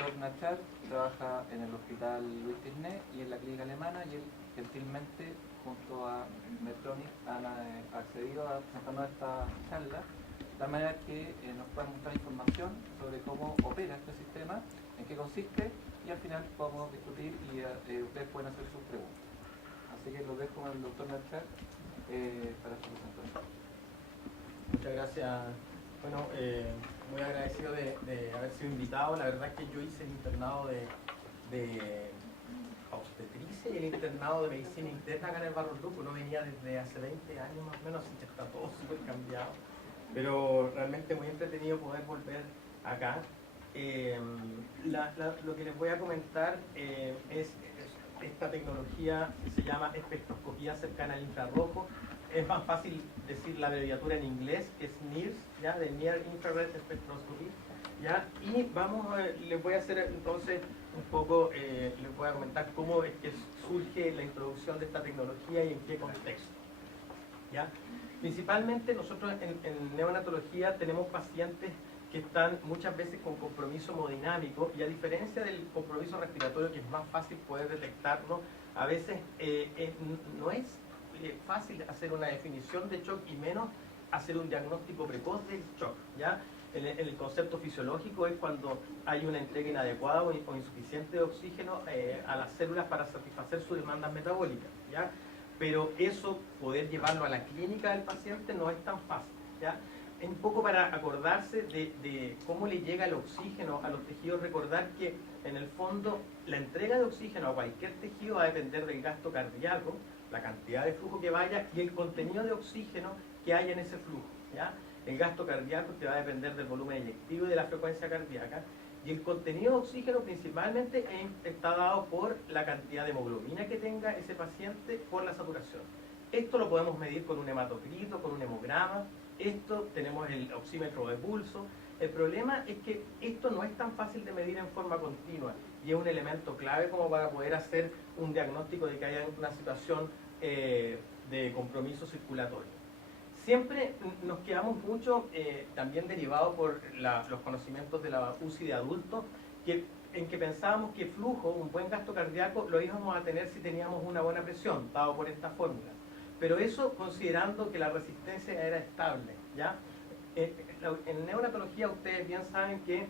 doctor Nachar trabaja en el hospital Luis Tisné y en la clínica alemana, y él gentilmente junto a Medtronic han accedido a presentarnos esta charla, de tal manera que nos puedan mostrar información sobre cómo opera este sistema, en qué consiste, y al final podemos discutir y ustedes pueden hacer sus preguntas. Así que los dejo con el doctor Nachar para su presentación. Muchas gracias. Bueno, muy agradecido de haber sido invitado. La verdad es que yo hice el internado de obstetricia y el internado de medicina interna acá en el Barro Luco. No venía desde hace 20 años más o menos, así que está todo súper cambiado. Pero realmente muy entretenido poder volver acá. Lo que les voy a comentar es esta tecnología que se llama espectroscopía cercana al infrarrojo. Es más fácil decir la abreviatura en inglés, que es NIRS, ¿ya? De Near Infrared Spectroscopy, ¿ya? Y les voy a hacer entonces un poco, les voy a comentar cómo es que surge la introducción de esta tecnología y en qué contexto, ¿ya? Principalmente nosotros en neonatología tenemos pacientes que están muchas veces con compromiso hemodinámico, y a diferencia del compromiso respiratorio, que es más fácil poder detectarlo, a veces no es fácil hacer una definición de shock y menos hacer un diagnóstico precoz del shock, ¿ya? El concepto fisiológico es cuando hay una entrega inadecuada o insuficiente de oxígeno a las células para satisfacer sus demandas metabólicas, ¿ya? Pero eso, poder llevarlo a la clínica del paciente no es tan fácil, ¿ya? Un poco para acordarse de cómo le llega el oxígeno a los tejidos, recordar que en el fondo la entrega de oxígeno a cualquier tejido va a depender del gasto cardíaco, la cantidad de flujo que vaya y el contenido de oxígeno que haya en ese flujo, ¿ya? El gasto cardíaco que va a depender del volumen eyectivo y de la frecuencia cardíaca, y el contenido de oxígeno principalmente está dado por la cantidad de hemoglobina que tenga ese paciente por la saturación. Esto lo podemos medir con un hematocrito, con un hemograma. Esto tenemos el oxímetro de pulso. El problema es que esto no es tan fácil de medir en forma continua y es un elemento clave como para poder hacer un diagnóstico de que haya una situación de compromiso circulatorio. Siempre nos quedamos mucho, también derivado por los conocimientos de la UCI de adultos, en que pensábamos que flujo, un buen gasto cardíaco, lo íbamos a tener si teníamos una buena presión, dado por esta fórmula. Pero eso considerando que la resistencia era estable, ¿ya? En neonatología ustedes bien saben que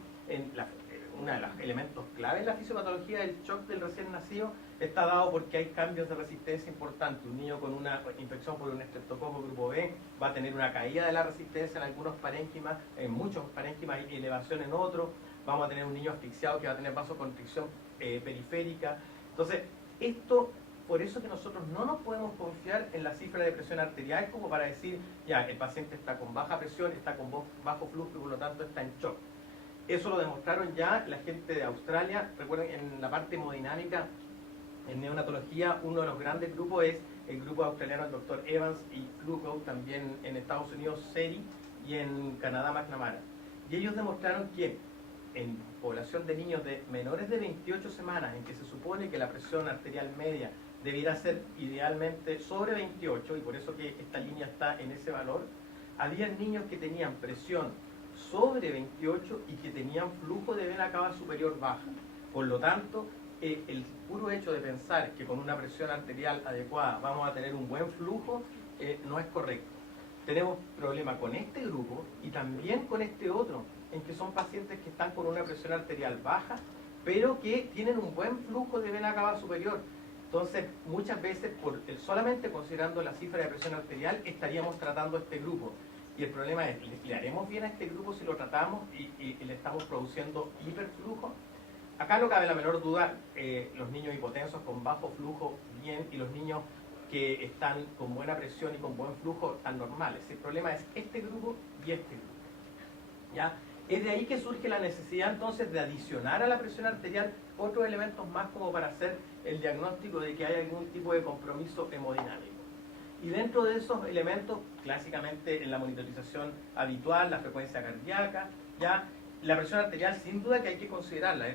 uno de los elementos clave en la fisiopatología del shock del recién nacido está dado porque hay cambios de resistencia importantes. Un niño con una infección por un estreptococo grupo B va a tener una caída de la resistencia en algunos parénquimas, en muchos parénquimas y elevación en otros. Vamos a tener un niño asfixiado que va a tener vasoconstricción periférica. Entonces, por eso que nosotros no nos podemos confiar en la cifra de presión arterial como para decir, ya, el paciente está con baja presión, está con bajo flujo y por lo tanto está en shock. Eso lo demostraron ya la gente de Australia. Recuerden, en la parte hemodinámica, en neonatología, uno de los grandes grupos es el grupo australiano del Dr. Evans y Klukow, también en Estados Unidos Seri y en Canadá McNamara. Y ellos demostraron que en población de niños de menores de 28 semanas, en que se supone que la presión arterial media debiera ser idealmente sobre 28, y por eso que esta línea está en ese valor, había niños que tenían presión sobre 28 y que tenían flujo de vena cava superior baja. Por lo tanto, el puro hecho de pensar que con una presión arterial adecuada vamos a tener un buen flujo no es correcto. Tenemos problema con este grupo y también con este otro, en que son pacientes que están con una presión arterial baja, pero que tienen un buen flujo de vena cava superior. Entonces, muchas veces, solamente considerando la cifra de presión arterial, estaríamos tratando a este grupo. Y el problema es, ¿le haremos bien a este grupo si lo tratamos y le estamos produciendo hiperflujo? Acá no cabe la menor duda, los niños hipotensos con bajo flujo, bien, y los niños que están con buena presión y con buen flujo, están normales. El problema es este grupo y este grupo, ¿ya? Es de ahí que surge la necesidad entonces de adicionar a la presión arterial otros elementos más como para hacer el diagnóstico de que hay algún tipo de compromiso hemodinámico. Y dentro de esos elementos, clásicamente en la monitorización habitual, la frecuencia cardíaca, ya la presión arterial sin duda que hay que considerarla.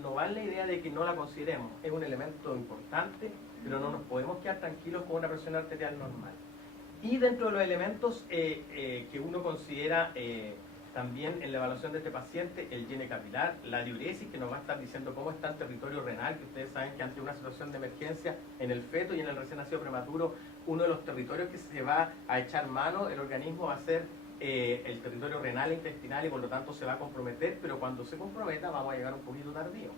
No vale la idea de que no la consideremos. Es un elemento importante, pero no nos podemos quedar tranquilos con una presión arterial normal. Y dentro de los elementos que uno considera también en la evaluación de este paciente el llene capilar, la diuresis, que nos va a estar diciendo cómo está el territorio renal, que ustedes saben que ante una situación de emergencia en el feto y en el recién nacido prematuro, uno de los territorios que se va a echar mano el organismo va a ser el territorio renal e intestinal, y por lo tanto se va a comprometer, pero cuando se comprometa vamos a llegar un poquito tardío.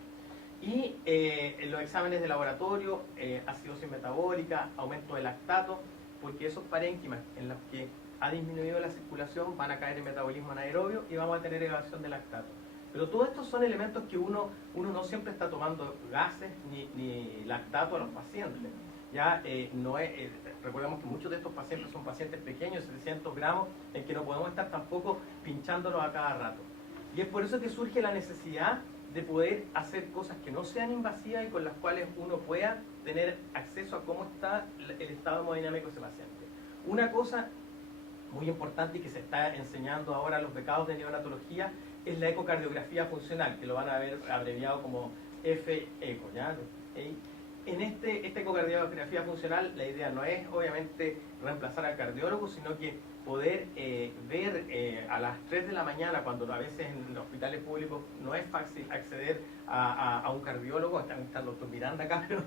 Y en los exámenes de laboratorio, acidosis metabólica, aumento de lactato, porque esos parénquimas en los que ha disminuido la circulación van a caer en metabolismo anaerobio y vamos a tener elevación de lactato. Pero todos estos son elementos que uno no siempre está tomando gases ni lactato a los pacientes. Ya recordemos que muchos de estos pacientes son pacientes pequeños, 700 gramos, en que no podemos estar tampoco pinchándolos a cada rato. Y es por eso que surge la necesidad de poder hacer cosas que no sean invasivas y con las cuales uno pueda tener acceso a cómo está el estado hemodinámico de ese paciente. Una cosa muy importante y que se está enseñando ahora a los becados de neonatología es la ecocardiografía funcional, que lo van a ver abreviado como FECO, ¿ya? En esta ecocardiografía funcional la idea no es obviamente reemplazar al cardiólogo, sino que poder ver a las 3 de la mañana, cuando a veces en los hospitales públicos no es fácil acceder a un cardiólogo, está el doctor Miranda acá, pero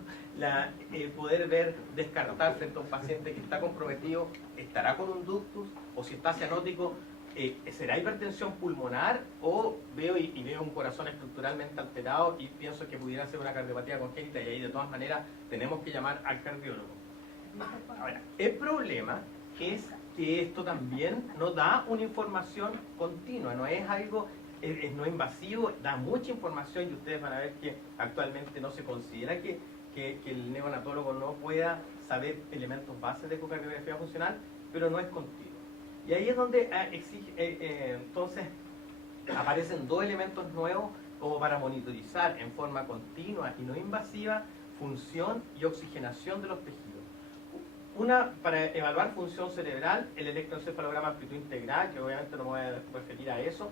poder ver, descartar frente a un paciente que está comprometido, estará con un ductus, o si está cianótico, será hipertensión pulmonar, o veo un corazón estructuralmente alterado y pienso que pudiera ser una cardiopatía congénita, y ahí de todas maneras tenemos que llamar al cardiólogo. Ahora, el problema es que esto también no da una información continua, no es algo, no invasivo, da mucha información, y ustedes van a ver que actualmente no se considera que el neonatólogo no pueda saber elementos bases de ecocardiografía funcional, pero no es continuo. Y ahí es donde entonces aparecen dos elementos nuevos como para monitorizar en forma continua y no invasiva función y oxigenación de los tejidos. Una, para evaluar función cerebral, el electroencefalograma amplitud integral, que obviamente no me voy a referir a eso,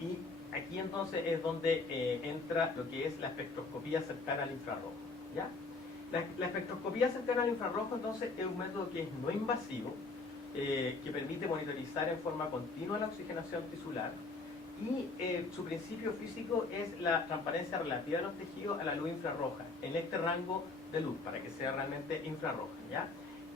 y aquí entonces es donde entra lo que es la espectroscopía cercana al infrarrojo, ¿ya? La espectroscopía cercana al infrarrojo entonces es un método que es no invasivo, que permite monitorizar en forma continua la oxigenación tisular, y su principio físico es la transparencia relativa de los tejidos a la luz infrarroja, en este rango de luz, para que sea realmente infrarroja, ¿ya?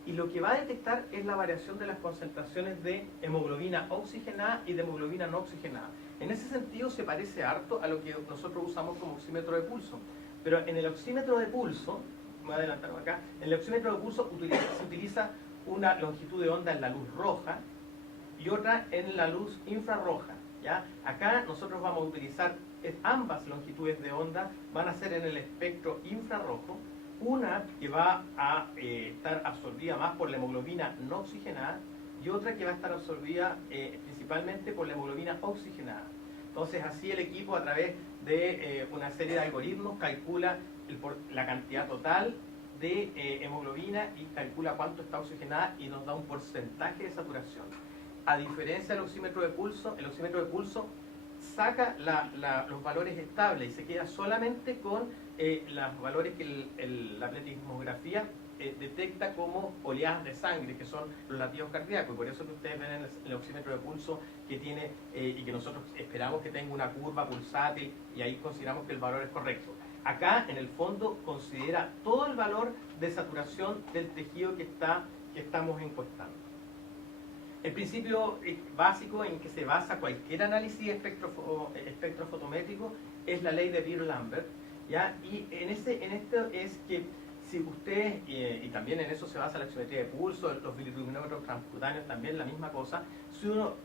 Y lo que va a detectar es la variación de las concentraciones de hemoglobina oxigenada y de hemoglobina no oxigenada. En ese sentido se parece harto a lo que nosotros usamos como oxímetro de pulso, pero en el oxímetro de pulso, me voy a adelantar acá, en el oxímetro de pulso se utiliza una longitud de onda en la luz roja y otra en la luz infrarroja, ¿ya? Acá nosotros vamos a utilizar ambas longitudes de onda, van a ser en el espectro infrarrojo, una que va a estar absorbida más por la hemoglobina no oxigenada y otra que va a estar absorbida principalmente por la hemoglobina oxigenada. Entonces así el equipo, a través de una serie de algoritmos, calcula la cantidad total de hemoglobina y calcula cuánto está oxigenada y nos da un porcentaje de saturación. A diferencia del oxímetro de pulso, el oxímetro de pulso saca los valores estables y se queda solamente con los valores que la pletismografía detecta como oleadas de sangre, que son los latidos cardíacos, y por eso que ustedes ven en el oxímetro de pulso que tiene, y que nosotros esperamos que tenga una curva pulsátil, y ahí consideramos que el valor es correcto. Acá, en el fondo, considera todo el valor de saturación del tejido que estamos encuestando. El principio básico en que se basa cualquier análisis espectrofotométrico es la ley de Beer-Lambert, ¿ya? Y en esto es que si ustedes, y también en eso se basa la oximetría de pulso, los bilirrubinámetros transcutáneos también la misma cosa, si uno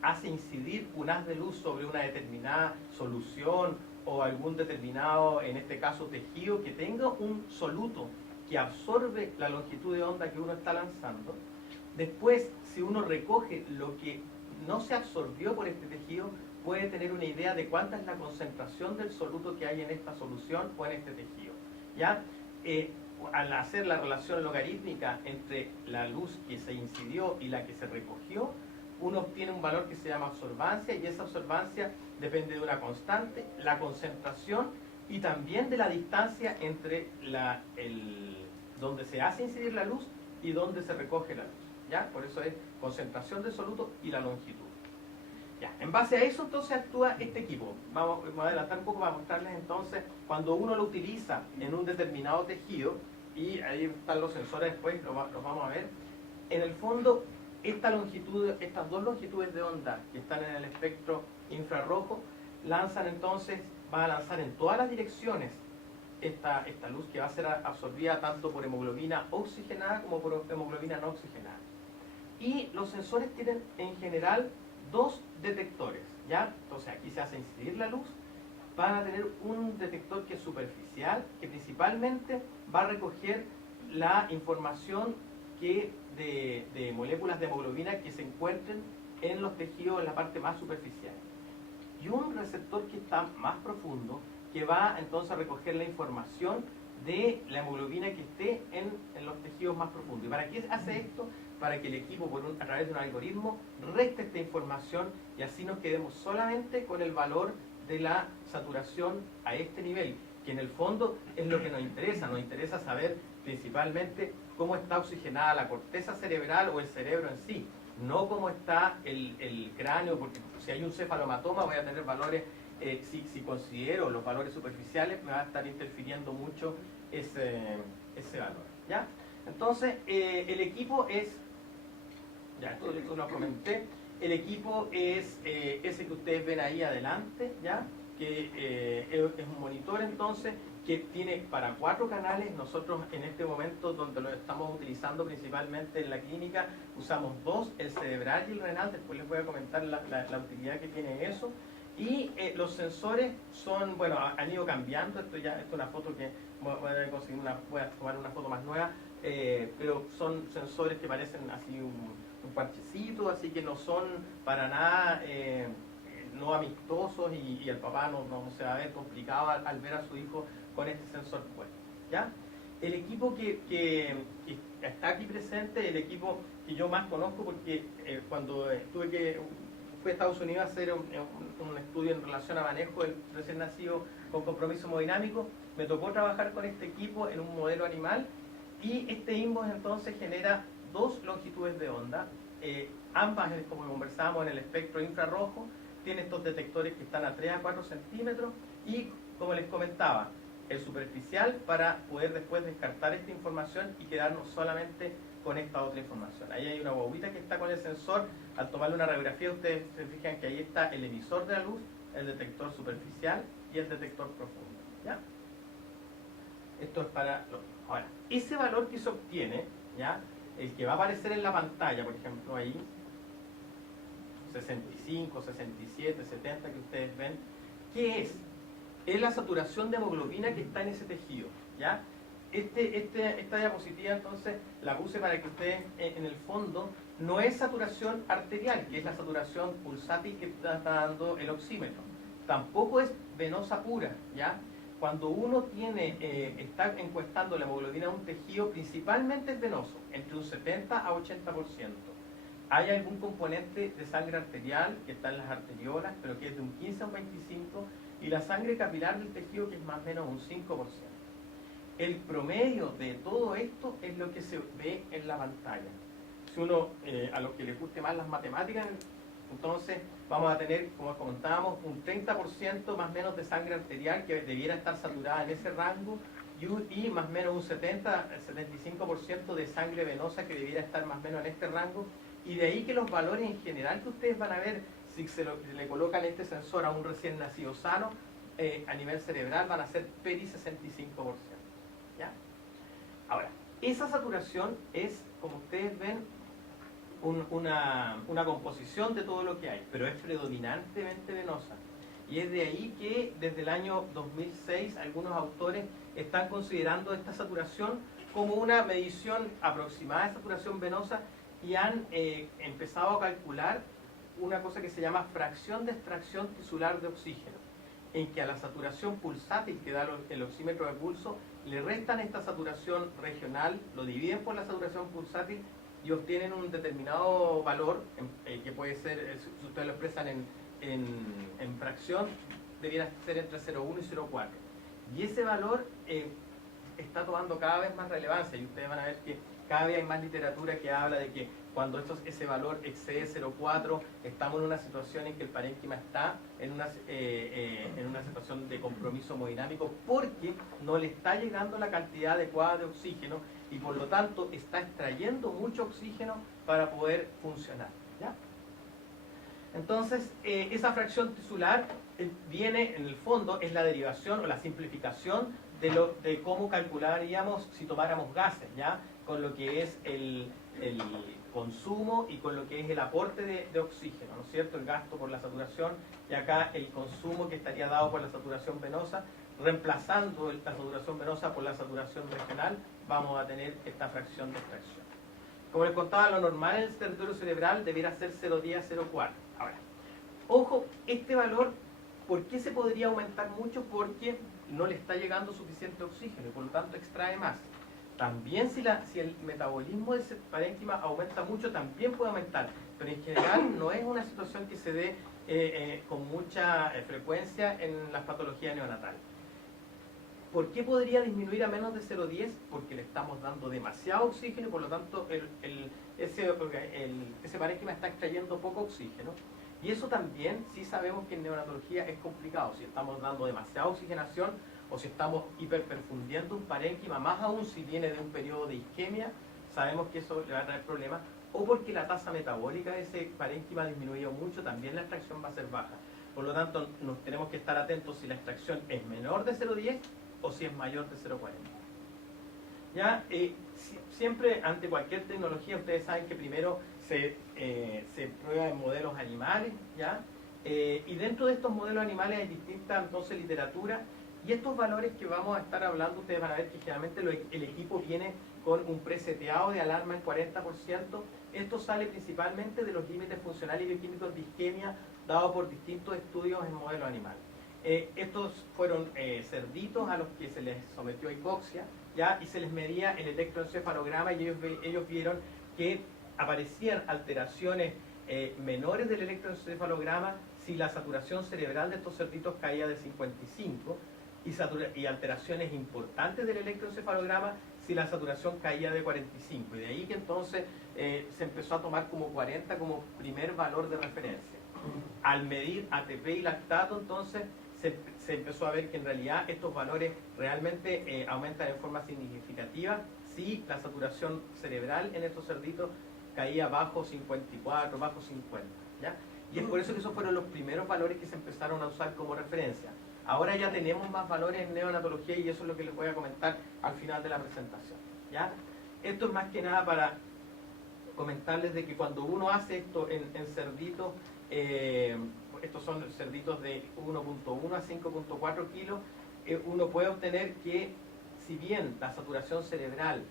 hace incidir un haz de luz sobre una determinada solución o algún determinado, en este caso tejido, que tenga un soluto que absorbe la longitud de onda que uno está lanzando, después, si uno recoge lo que no se absorbió por este tejido, puede tener una idea de cuánta es la concentración del soluto que hay en esta solución o en este tejido, ¿ya? Al hacer la relación logarítmica entre la luz que se incidió y la que se recogió, uno obtiene un valor que se llama absorbancia, y esa absorbancia depende de una constante, la concentración y también de la distancia entre donde se hace incidir la luz y donde se recoge la luz, ¿ya? Por eso es concentración del soluto y la longitud. Ya, en base a eso entonces actúa este equipo. Vamos a adelantar un poco para mostrarles entonces cuando uno lo utiliza en un determinado tejido, y ahí están los sensores después, los vamos a ver. En el fondo, estas dos longitudes de onda que están en el espectro infrarrojo, lanzan entonces, van a lanzar en todas las direcciones esta luz que va a ser absorbida tanto por hemoglobina oxigenada como por hemoglobina no oxigenada. Y los sensores tienen en general dos detectores, ¿ya? Entonces aquí se hace incidir la luz, van a tener un detector que es superficial, que principalmente va a recoger la información de moléculas de hemoglobina que se encuentren en los tejidos en la parte más superficial. Y un receptor que está más profundo, que va entonces a recoger la información de la hemoglobina que esté en los tejidos más profundos. ¿Y para qué hace esto? Para que el equipo, a través de un algoritmo, reste esta información y así nos quedemos solamente con el valor de la saturación a este nivel, que en el fondo es lo que nos interesa saber principalmente cómo está oxigenada la corteza cerebral o el cerebro en sí, no cómo está el cráneo, porque si hay un cefalomatoma voy a tener valores, si considero los valores superficiales me va a estar interfiriendo mucho ese valor, ¿ya? Entonces el equipo es, ya esto lo comenté, el equipo es ese que ustedes ven ahí adelante, ¿ya? Que es un monitor entonces que tiene para 4 canales. Nosotros en este momento, donde lo estamos utilizando principalmente en la clínica, usamos 2, el cerebral y el renal. Después les voy a comentar la utilidad que tiene eso. Y los sensores son, bueno, han ido cambiando. Esto es una foto que voy a tomar una foto más nueva, pero son sensores que parecen así un parchecito, así que no son para nada no amistosos, y el papá no se va a ver complicado al ver a su hijo con este sensor puesto, ¿ya? El equipo que está aquí presente, el equipo que yo más conozco, porque cuando fui a Estados Unidos a hacer un estudio en relación a manejo del recién nacido con compromiso hemodinámico, me tocó trabajar con este equipo en un modelo animal, y este INVOS entonces genera 2 longitudes de onda, ambas, como conversábamos, en el espectro infrarrojo. Tiene estos detectores que están a 3 a 4 centímetros, y como les comentaba, el superficial para poder después descartar esta información y quedarnos solamente con esta otra información. Ahí hay una bobita que está con el sensor. Al tomarle una radiografía ustedes se fijan que ahí está el emisor de la luz, el detector superficial y el detector profundo, ¿ya? Esto es para ahora, ese valor que se obtiene, ¿ya? El que va a aparecer en la pantalla, por ejemplo, ahí 65, 67, 70 que ustedes ven, ¿qué es? Es la saturación de hemoglobina que está en ese tejido, ¿ya? Esta diapositiva entonces la puse para que ustedes, en el fondo, no es saturación arterial, que es la saturación pulsátil que está dando el oxímetro. Tampoco es venosa pura, ¿ya? Cuando uno está encuestando la hemoglobina en un tejido, principalmente es venoso, entre un 70 a 80%. Hay algún componente de sangre arterial que está en las arteriolas, pero que es de un 15 a un 25%, y la sangre capilar del tejido, que es más o menos un 5%. El promedio de todo esto es lo que se ve en la pantalla. Si uno, a los que les guste más las matemáticas, entonces vamos a tener, como comentábamos, un 30% más o menos de sangre arterial que debiera estar saturada en ese rango, y más o menos un 70-75% de sangre venosa que debiera estar más o menos en este rango. Y de ahí que los valores en general que ustedes van a ver, si le colocan este sensor a un recién nacido sano, a nivel cerebral van a ser PERI 65%. ¿Ya? Ahora, esa saturación es, como ustedes ven, una composición de todo lo que hay, pero es predominantemente venosa. Y es de ahí que desde el año 2006 algunos autores están considerando esta saturación como una medición aproximada de saturación venosa, y han empezado a calcular una cosa que se llama fracción de extracción tisular de oxígeno, en que a la saturación pulsátil que da el oxímetro de pulso le restan esta saturación regional, lo dividen por la saturación pulsátil y obtienen un determinado valor, que puede ser, si ustedes lo expresan en fracción, debiera ser entre 0,1 y 0,4. Y ese valor está tomando cada vez más relevancia, y ustedes van a ver que cada vez hay más literatura que habla de que cuando ese valor excede 0,4, estamos en una situación en que el parénquima está en una situación de compromiso hemodinámico porque no le está llegando la cantidad adecuada de oxígeno y por lo tanto está extrayendo mucho oxígeno para poder funcionar, ¿ya? Entonces, esa fracción tisular viene, en el fondo, es la derivación o la simplificación de cómo calcularíamos si tomáramos gases, ¿ya? Con lo que es el consumo y con lo que es el aporte de oxígeno, ¿no es cierto? El gasto por la saturación y acá el consumo que estaría dado por la saturación venosa, reemplazando la saturación venosa por la saturación regional, vamos a tener esta fracción de extracción. Como les contaba, lo normal en el territorio cerebral debiera ser 0,10 a 0,4. Ahora, ojo, este valor, ¿por qué se podría aumentar mucho? Porque no le está llegando suficiente oxígeno y por lo tanto extrae más. También si el metabolismo de ese parénquima aumenta mucho, también puede aumentar, pero en general no es una situación que se dé con mucha frecuencia en las patologías neonatales. ¿Por qué podría disminuir a menos de 0,10? Porque le estamos dando demasiado oxígeno y por lo tanto ese parénquima está extrayendo poco oxígeno. Y eso también sí sabemos que en neonatología es complicado, si estamos dando demasiada oxigenación o si estamos hiperperfundiendo un parénquima, más aún si viene de un periodo de isquemia, sabemos que eso le va a traer problemas, o porque la tasa metabólica de ese parénquima ha disminuido mucho, también la extracción va a ser baja. Por lo tanto, nos tenemos que estar atentos si la extracción es menor de 0,10 o si es mayor de 0,40. ¿Ya? Siempre ante cualquier tecnología, ustedes saben que primero se prueba en modelos animales, ¿ya? Y dentro de estos modelos animales hay distinta entonces literatura. Y estos valores que vamos a estar hablando, ustedes van a ver que generalmente el equipo viene con un preseteado de alarma en 40%. Esto sale principalmente de los límites funcionales y bioquímicos de isquemia dados por distintos estudios en modelos animales. Estos fueron cerditos a los que se les sometió a hipoxia, ¿ya? Y se les medía el electroencefalograma y ellos vieron que aparecían alteraciones menores del electroencefalograma si la saturación cerebral de estos cerditos caía de 55 y alteraciones importantes del electroencefalograma si la saturación caía de 45. Y de ahí que entonces se empezó a tomar como 40 como primer valor de referencia. Al medir ATP y lactato, entonces se empezó a ver que en realidad estos valores realmente aumentan en forma significativa si la saturación cerebral en estos cerditos caía bajo 54, bajo 50, ¿ya? Y es por eso que esos fueron los primeros valores que se empezaron a usar como referencia. Ahora ya tenemos más valores en neonatología y eso es lo que les voy a comentar al final de la presentación, ¿ya? Esto es más que nada para comentarles de que cuando uno hace esto en cerditos, estos son cerditos de 1.1 a 5.4 kilos, uno puede obtener que si bien la saturación cerebral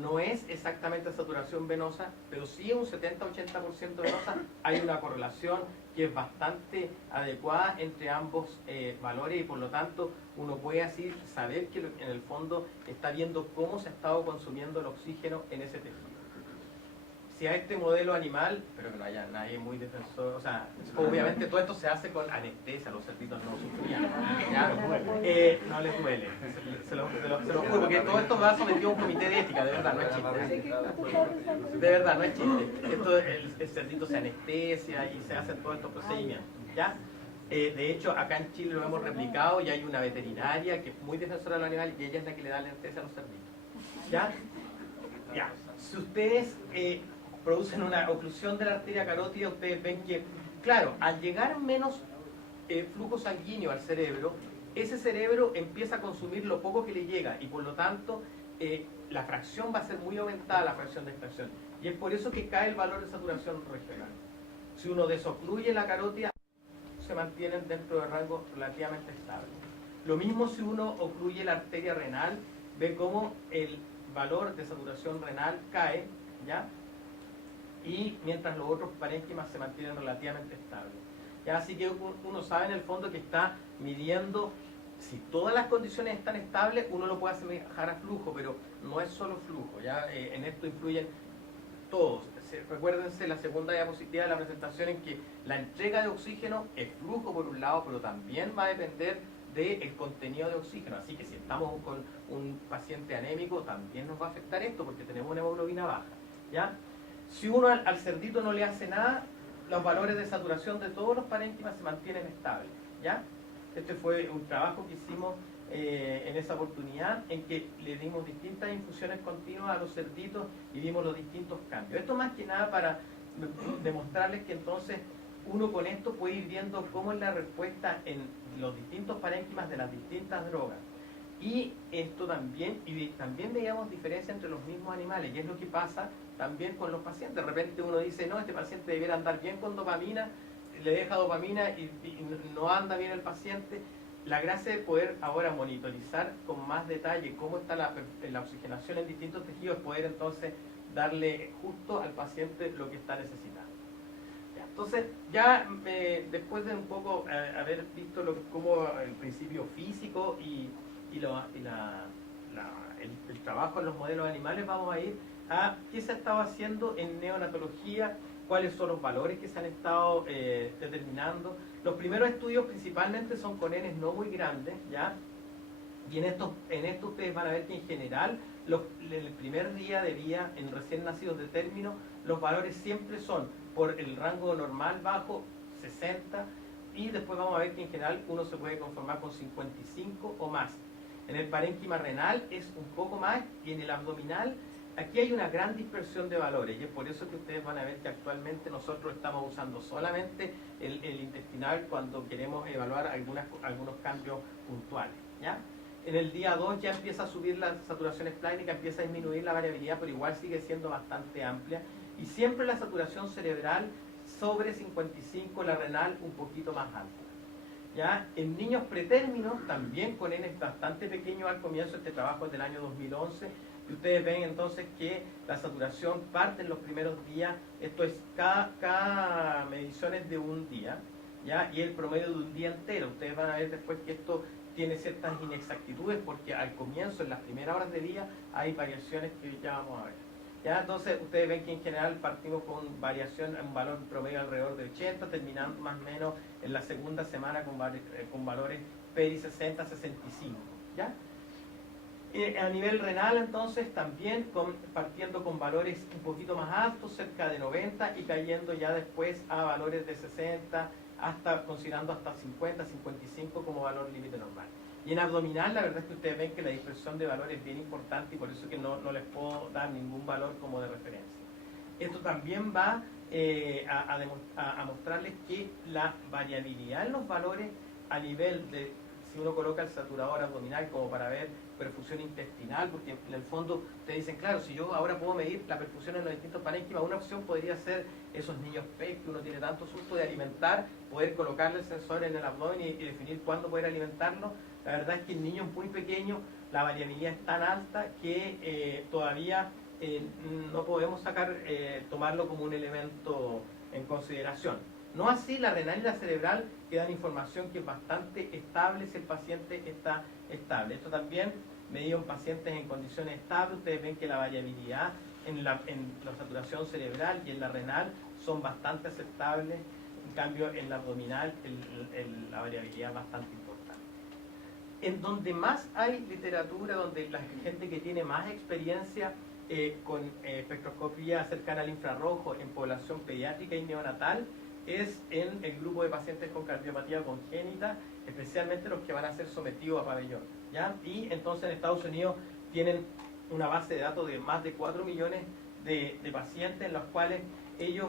no es exactamente saturación venosa, pero sí un 70-80% venosa, hay una correlación que es bastante adecuada entre ambos valores y por lo tanto uno puede así saber que en el fondo está viendo cómo se ha estado consumiendo el oxígeno en ese tejido. Si a este modelo animal, espero que no haya nadie muy defensor, o sea, obviamente todo esto se hace con anestesia, los cerditos no sufrían, ¿ya? No les duele, se lo juro, porque todo esto va sometido a un comité de ética, de verdad, no es chiste. De verdad, no es chiste. Esto, el cerdito se anestesia y se hacen todos estos procedimientos, ¿ya? De hecho, acá en Chile lo hemos replicado y hay una veterinaria que es muy defensora del animal y ella es la que le da la anestesia a los cerditos, ¿ya? Ya. Si ustedes producen una oclusión de la arteria carótida, ustedes ven que, claro, al llegar menos flujo sanguíneo al cerebro, ese cerebro empieza a consumir lo poco que le llega y por lo tanto la fracción va a ser muy aumentada, la fracción de extracción. Y es por eso que cae el valor de saturación regional. Si uno desocluye la carótida, se mantienen dentro de rango relativamente estable. Lo mismo si uno ocluye la arteria renal, ve cómo el valor de saturación renal cae, ¿ya? Y mientras los otros parénquimas se mantienen relativamente estables. ¿Ya? Así que uno sabe en el fondo que está midiendo, si todas las condiciones están estables, uno lo puede asemejar a flujo, pero no es solo flujo, ¿ya? En esto influyen todos. Recuérdense la segunda diapositiva de la presentación en que la entrega de oxígeno es flujo por un lado, pero también va a depender del contenido de oxígeno. Así que si estamos con un paciente anémico, también nos va a afectar esto porque tenemos una hemoglobina baja, ¿ya? Si uno al cerdito no le hace nada, los valores de saturación de todos los parénquimas se mantienen estables, ¿ya? Este fue un trabajo que hicimos en esa oportunidad, en que le dimos distintas infusiones continuas a los cerditos y vimos los distintos cambios. Esto más que nada para demostrarles que entonces uno con esto puede ir viendo cómo es la respuesta en los distintos parénquimas de las distintas drogas. Y esto también, también veíamos diferencia entre los mismos animales, y es lo que pasa también con los pacientes. De repente uno dice, no, este paciente debiera andar bien con dopamina, le deja dopamina y no anda bien el paciente. La gracia de poder ahora monitorizar con más detalle cómo está la oxigenación en distintos tejidos, poder entonces darle justo al paciente lo que está necesitando. Ya, entonces, ya después de un poco haber visto cómo el principio físico y el trabajo en los modelos animales, vamos a ir a qué se ha estado haciendo en neonatología, cuáles son los valores que se han estado determinando. Los primeros estudios principalmente son con Ns no muy grandes, ¿ya? Y en esto ustedes van a ver que en general, el primer día de vida en recién nacidos de término, los valores siempre son por el rango normal bajo, 60, y después vamos a ver que en general uno se puede conformar con 55 o más. En el parénquima renal es un poco más, y en el abdominal aquí hay una gran dispersión de valores, y es por eso que ustedes van a ver que actualmente nosotros estamos usando solamente el intestinal cuando queremos evaluar algunos cambios puntuales, ¿ya? En el día 2 ya empieza a subir la saturación esplácnica, empieza a disminuir la variabilidad, pero igual sigue siendo bastante amplia, y siempre la saturación cerebral sobre 55, la renal un poquito más alta. ¿Ya? En niños pretérminos, también con N bastante pequeños al comienzo, este trabajo es del año 2011, y ustedes ven entonces que la saturación parte en los primeros días, esto es cada medición es de un día, ¿ya? Y el promedio de un día entero. Ustedes van a ver después que esto tiene ciertas inexactitudes, porque al comienzo, en las primeras horas del día, hay variaciones que ya vamos a ver. ¿Ya? Entonces ustedes ven que en general partimos con variación en un valor promedio alrededor de 80, terminando más o menos en la segunda semana con valores PERI 60, 65. ¿Ya? A nivel renal entonces también partiendo con valores un poquito más altos, cerca de 90, y cayendo ya después a valores de 60, considerando hasta 50, 55 como valor límite normal. Y en abdominal la verdad es que ustedes ven que la dispersión de valores es bien importante, y por eso que no les puedo dar ningún valor como de referencia. Esto también va a mostrarles que la variabilidad en los valores a nivel de, si uno coloca el saturador abdominal como para ver perfusión intestinal, porque en el fondo te dicen, claro, si yo ahora puedo medir la perfusión en los distintos parénquimas, una opción podría ser esos niños PEC que uno tiene tanto susto de alimentar, poder colocarle el sensor en el abdomen y definir cuándo poder alimentarlo. La verdad es que en niños muy pequeños la variabilidad es tan alta que todavía no podemos tomarlo como un elemento en consideración. No así la renal y la cerebral, que dan información que es bastante estable si el paciente está estable. Esto también medido en pacientes en condiciones estables. Ustedes ven que la variabilidad en la saturación cerebral y en la renal son bastante aceptables. En cambio, en la abdominal la variabilidad es bastante importante. En donde más hay literatura, donde la gente que tiene más experiencia con espectroscopía cercana al infrarrojo en población pediátrica y neonatal, es en el grupo de pacientes con cardiopatía congénita, especialmente los que van a ser sometidos a pabellón, ¿ya? Y entonces en Estados Unidos tienen una base de datos de más de 4 millones de pacientes, en los cuales ellos,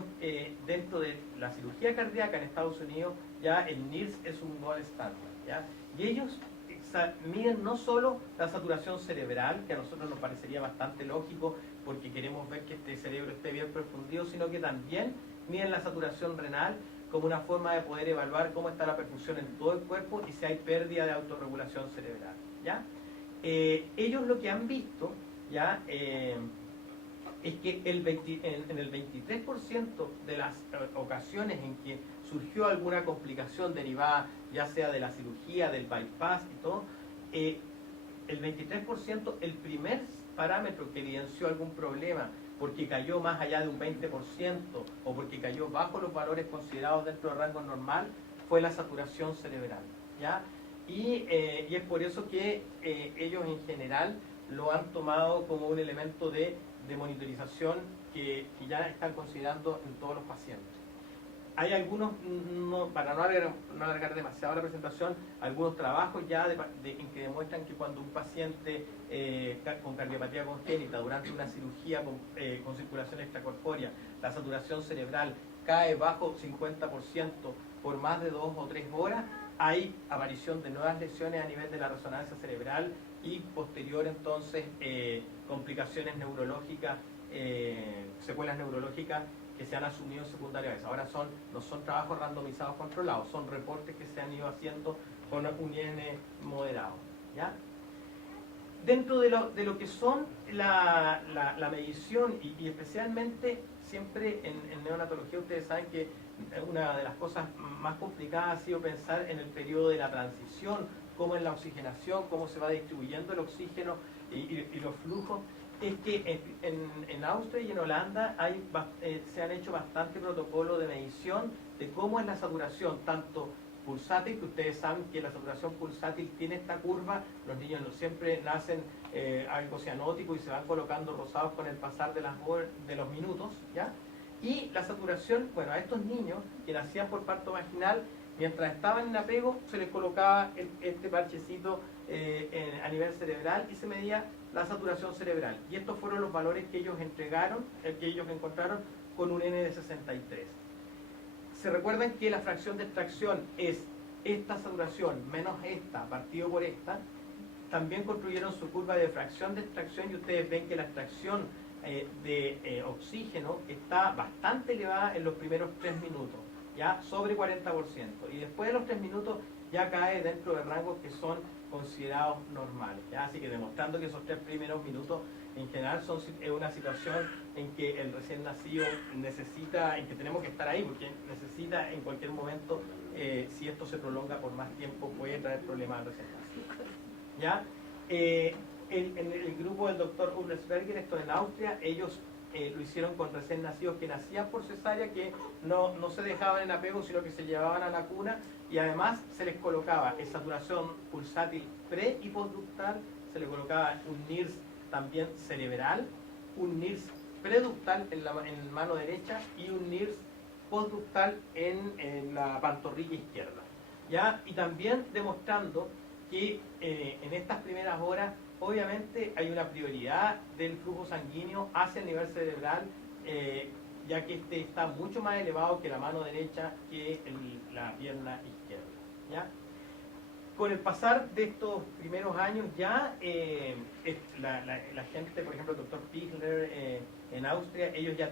dentro de la cirugía cardíaca en Estados Unidos, ya el NIRS es un gold estándar, ¿ya? Y ellos miden no solo la saturación cerebral, que a nosotros nos parecería bastante lógico porque queremos ver que este cerebro esté bien perfundido, sino que también miden la saturación renal como una forma de poder evaluar cómo está la perfusión en todo el cuerpo y si hay pérdida de autorregulación cerebral, ¿ya? Ellos lo que han visto, ¿ya? Es que en el 23% de las ocasiones en que surgió alguna complicación derivada ya sea de la cirugía, del bypass y todo, el 23%, el primer parámetro que evidenció algún problema porque cayó más allá de un 20% o porque cayó bajo los valores considerados dentro del rango normal, fue la saturación cerebral, ¿ya? Y es por eso que ellos en general lo han tomado como un elemento de de monitorización que ya están considerando en todos los pacientes. Hay algunos, para no alargar demasiado la presentación, algunos trabajos ya en que demuestran que cuando un paciente con cardiopatía congénita durante una cirugía con circulación extracorpórea, la saturación cerebral cae bajo 50% por más de 2 o 3 horas, hay aparición de nuevas lesiones a nivel de la resonancia cerebral y posterior entonces complicaciones neurológicas, secuelas neurológicas que se han asumido secundariamente. Ahora no son trabajos randomizados controlados, son reportes que se han ido haciendo con un IN moderado. ¿Ya? Dentro de lo que son la medición y especialmente siempre en neonatología, ustedes saben que una de las cosas más complicadas ha sido pensar en el periodo de la transición, cómo es la oxigenación, cómo se va distribuyendo el oxígeno y los flujos. Es que en Austria y en Holanda se han hecho bastante protocolos de medición de cómo es la saturación, tanto pulsátil, que ustedes saben que la saturación pulsátil tiene esta curva, los niños no siempre nacen algo cianótico y se van colocando rosados con el pasar de los minutos, ¿ya? Y la saturación, bueno, a estos niños que nacían por parto vaginal, mientras estaban en apego, se les colocaba este parchecito a nivel cerebral y se medía la saturación cerebral. Y estos fueron los valores que ellos encontraron con un N de 63. Se recuerdan que la fracción de extracción es esta saturación menos esta partido por esta. También construyeron su curva de fracción de extracción y ustedes ven que la extracción de oxígeno está bastante elevada en los primeros 3 minutos, ya sobre 40%. Y después de los 3 minutos ya cae dentro de rangos que son considerados normales, ¿ya? Así que demostrando que esos 3 primeros minutos en general es una situación en que el recién nacido necesita, en que tenemos que estar ahí, porque necesita en cualquier momento, si esto se prolonga por más tiempo, puede traer problemas al recién nacido. ¿Ya? En el grupo del doctor Ullesberger, esto en Austria, ellos lo hicieron con recién nacidos que nacían por cesárea, que no se dejaban en apego, sino que se llevaban a la cuna, y además se les colocaba saturación pulsátil pre y postductal, se les colocaba un NIRS también cerebral, un NIRS preductal en mano derecha y un NIRS postductal en la pantorrilla izquierda. ¿Ya? Y también demostrando que en estas primeras horas obviamente hay una prioridad del flujo sanguíneo hacia el nivel cerebral, ya que este está mucho más elevado que la mano derecha que la pierna izquierda. ¿Ya? Con el pasar de estos primeros años ya la gente, por ejemplo el doctor Pichler en Austria, ellos ya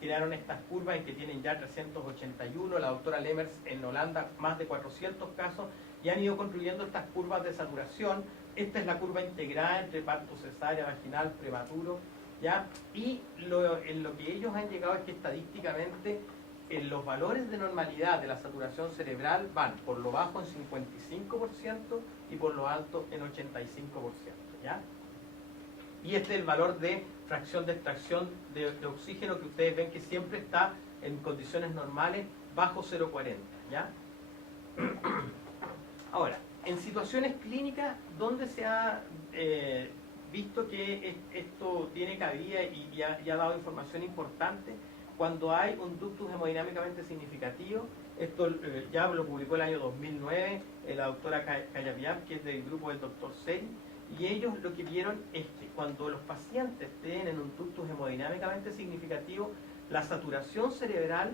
crearon estas curvas en que tienen ya 381, la doctora Lemmers en Holanda más de 400 casos, y han ido construyendo estas curvas de saturación. Esta es la curva integrada entre parto cesárea, vaginal, prematuro, ¿ya? Y en lo que ellos han llegado es que estadísticamente los valores de normalidad de la saturación cerebral van por lo bajo en 55% y por lo alto en 85%, ¿ya? Y este es el valor de fracción de extracción de oxígeno que ustedes ven que siempre está en condiciones normales bajo 0,40, ¿ya? Ahora, en situaciones clínicas donde se ha visto que esto tiene cabida y ha dado información importante, cuando hay un ductus hemodinámicamente significativo, esto ya lo publicó el año 2009 la doctora Kayapian, que es del grupo del doctor Seri, y ellos lo que vieron es que cuando los pacientes tienen un ductus hemodinámicamente significativo, la saturación cerebral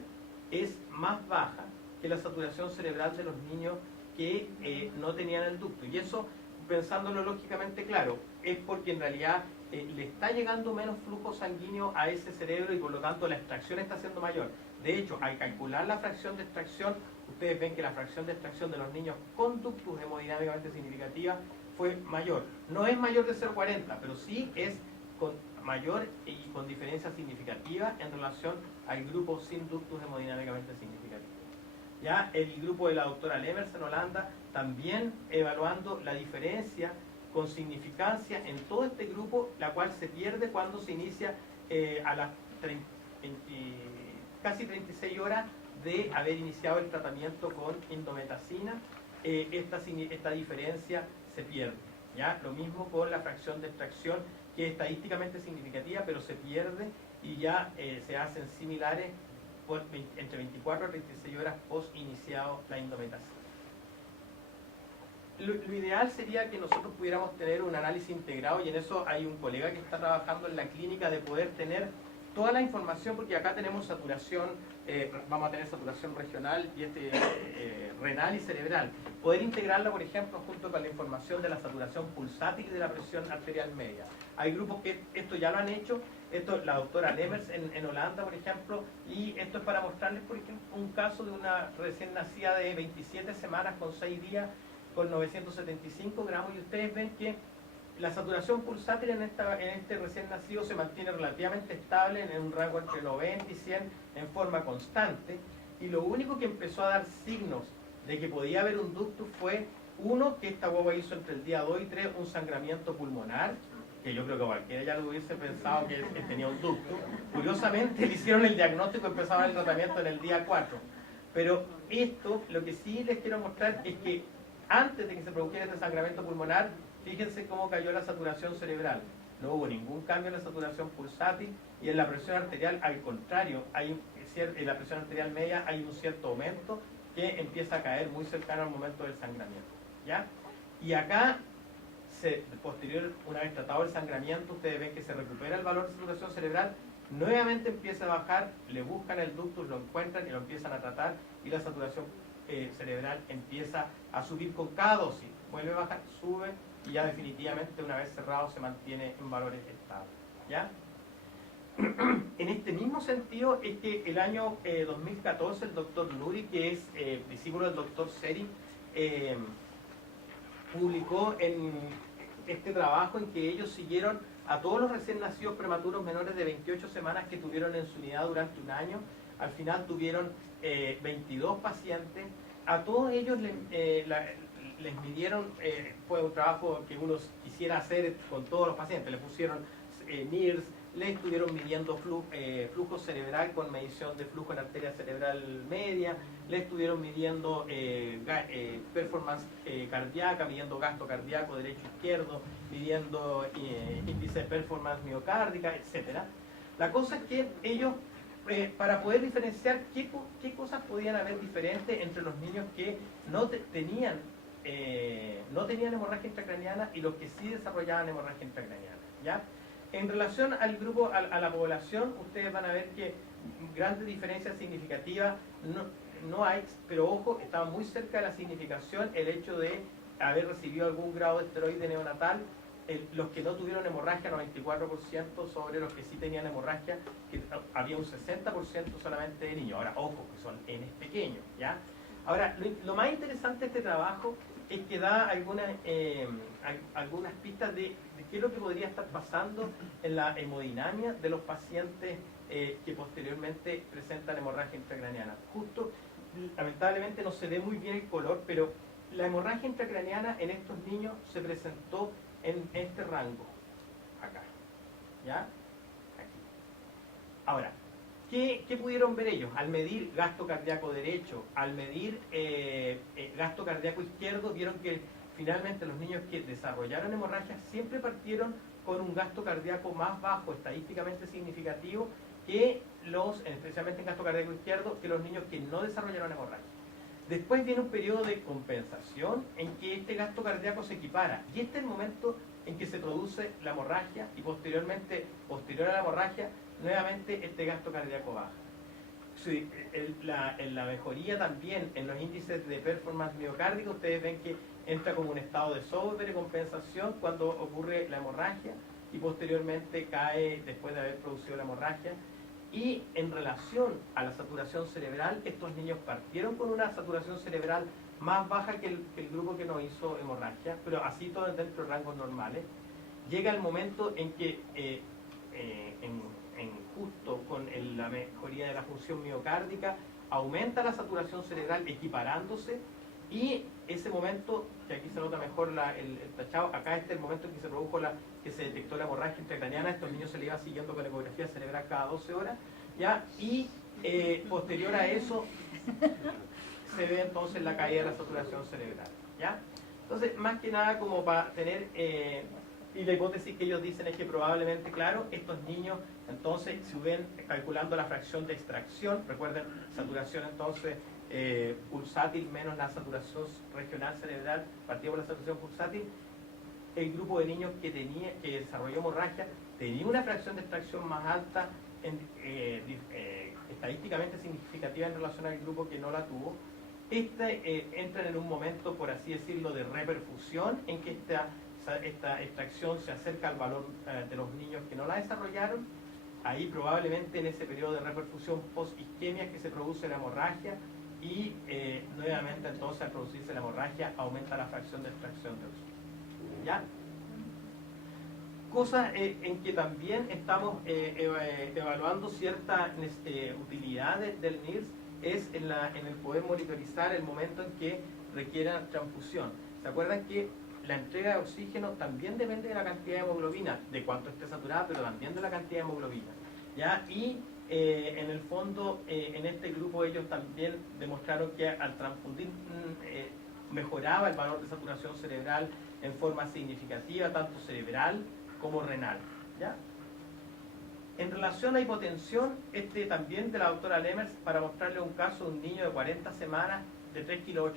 es más baja que la saturación cerebral de los niños que no tenían el ducto. Y eso, pensándolo lógicamente claro, es porque en realidad le está llegando menos flujo sanguíneo a ese cerebro y por lo tanto la extracción está siendo mayor. De hecho, al calcular la fracción de extracción, ustedes ven que la fracción de extracción de los niños con ductus hemodinámicamente significativa fue mayor. No es mayor de 0,40, pero sí es mayor y con diferencia significativa en relación al grupo sin ductus hemodinámicamente significativos. Ya el grupo de la doctora Lemmers en Holanda también evaluando la diferencia con significancia en todo este grupo, la cual se pierde cuando se inicia a las casi 36 horas de haber iniciado el tratamiento con indometacina. Esta diferencia se pierde. ¿Ya? Lo mismo con la fracción de extracción, que es estadísticamente significativa, pero se pierde y ya se hacen similares entre 24 a 36 horas post iniciado la indometacina. Lo ideal sería que nosotros pudiéramos tener un análisis integrado, y en eso hay un colega que está trabajando en la clínica, de poder tener toda la información, porque acá tenemos saturación, vamos a tener saturación regional y renal y cerebral. Poder integrarla, por ejemplo, junto con la información de la saturación pulsátil y de la presión arterial media. Hay grupos que esto ya lo han hecho, esto la doctora Lemmers en Holanda, por ejemplo, y esto es para mostrarles, por ejemplo, un caso de una recién nacida de 27 semanas con 6 días, con 975 gramos, y ustedes ven que la saturación pulsátil en este recién nacido se mantiene relativamente estable en un rango entre 90 y 100 en forma constante, y lo único que empezó a dar signos de que podía haber un ductus fue, uno, que esta guagua hizo entre el día 2 y 3 un sangramiento pulmonar, que yo creo que cualquiera ya lo hubiese pensado que tenía un ductus. Curiosamente le hicieron el diagnóstico y empezaron el tratamiento en el día 4. Pero esto, lo que sí les quiero mostrar es que antes de que se produjera este sangramiento pulmonar, fíjense cómo cayó la saturación cerebral. No hubo ningún cambio en la saturación pulsátil, y en la presión arterial, al contrario, en la presión arterial media hay un cierto aumento que empieza a caer muy cercano al momento del sangramiento, ¿ya? Y acá, posterior, una vez tratado el sangramiento, ustedes ven que se recupera el valor de saturación cerebral, nuevamente empieza a bajar, le buscan el ductus, lo encuentran y lo empiezan a tratar, y la saturación cerebral empieza a subir con cada dosis, vuelve a bajar, sube, y ya definitivamente una vez cerrado se mantiene en valores estables, ¿ya? En este mismo sentido es que el año 2014 el doctor Nuri, que es discípulo del doctor Seri, publicó en este trabajo en que ellos siguieron a todos los recién nacidos prematuros menores de 28 semanas que tuvieron en su unidad durante un año. Al final tuvieron 22 pacientes. A todos ellos les midieron, fue un trabajo que uno quisiera hacer con todos los pacientes, le pusieron NIRS, le estuvieron midiendo flujo cerebral con medición de flujo en arteria cerebral media, le estuvieron midiendo performance cardíaca, midiendo gasto cardíaco derecho e izquierdo, midiendo índice de performance miocárdica, etc. La cosa es que ellos, para poder diferenciar qué cosas podían haber diferentes entre los niños que no tenían hemorragia intracraniana y los que sí desarrollaban hemorragia intracraniana, ¿ya? En relación al grupo, a la población, ustedes van a ver que grandes diferencias significativas no hay, pero ojo, estaba muy cerca de la significación el hecho de haber recibido algún grado de esteroide neonatal. Los que no tuvieron hemorragia, 94%, sobre los que sí tenían hemorragia, que había un 60% solamente de niños. Ahora, ojo, que son N pequeños, ¿ya? Ahora, lo más interesante de este trabajo es que da algunas pistas de qué es lo que podría estar pasando en la hemodinamia de los pacientes que posteriormente presentan hemorragia intracraniana. Justo, lamentablemente no se ve muy bien el color, pero la hemorragia intracraniana en estos niños se presentó en este rango, acá, ¿ya? Aquí. Ahora, ¿qué pudieron ver ellos? Al medir gasto cardíaco derecho, al medir gasto cardíaco izquierdo, vieron que finalmente los niños que desarrollaron hemorragia siempre partieron con un gasto cardíaco más bajo, estadísticamente significativo, que especialmente en gasto cardíaco izquierdo, que los niños que no desarrollaron hemorragia. Después viene un periodo de compensación en que este gasto cardíaco se equipara, y este es el momento en que se produce la hemorragia, y posterior a la hemorragia, nuevamente este gasto cardíaco baja. Sí, en la mejoría también en los índices de performance miocárdico, ustedes ven que entra como un estado de sobrecompensación cuando ocurre la hemorragia, y posteriormente cae después de haber producido la hemorragia. Y en relación a la saturación cerebral, estos niños partieron con una saturación cerebral más baja que el grupo que no hizo hemorragia, pero así todo dentro de rangos normales. Llega el momento en que justo con la mejoría de la función miocárdica aumenta la saturación cerebral equiparándose, y ese momento, que aquí se nota mejor el tachado, acá este es el momento en que se produjo que se detectó la hemorragia intracraniana. A estos niños se les iba siguiendo con ecografía cerebral cada 12 horas, ¿ya? Y posterior a eso se ve entonces la caída de la saturación cerebral, ¿ya? Entonces, más que nada como para tener Y la hipótesis que ellos dicen es que probablemente, claro, estos niños, entonces, si ven calculando la fracción de extracción, recuerden, saturación entonces pulsátil menos la saturación regional cerebral, partido por la saturación pulsátil, el grupo de niños que desarrolló hemorragia tenía una fracción de extracción más alta, estadísticamente significativa en relación al grupo que no la tuvo. Entran en un momento, por así decirlo, de reperfusión, en que esta extracción se acerca al valor de los niños que no la desarrollaron. Ahí probablemente en ese periodo de reperfusión post-isquemia que se produce la hemorragia y nuevamente entonces al producirse la hemorragia aumenta la fracción de extracción de oxígeno. ¿Ya? Cosas en que también estamos evaluando cierta utilidad del NIRS es en el poder monitorizar el momento en que requiera transfusión. ¿Se acuerdan que la entrega de oxígeno también depende de la cantidad de hemoglobina, de cuánto esté saturada, pero también de la cantidad de hemoglobina? ¿Ya? Y en el fondo, en este grupo ellos también demostraron que al transfundir mejoraba el valor de saturación cerebral en forma significativa, tanto cerebral como renal. ¿Ya? En relación a hipotensión, también de la doctora Lemers, para mostrarle un caso de un niño de 40 semanas de 3,8 kg,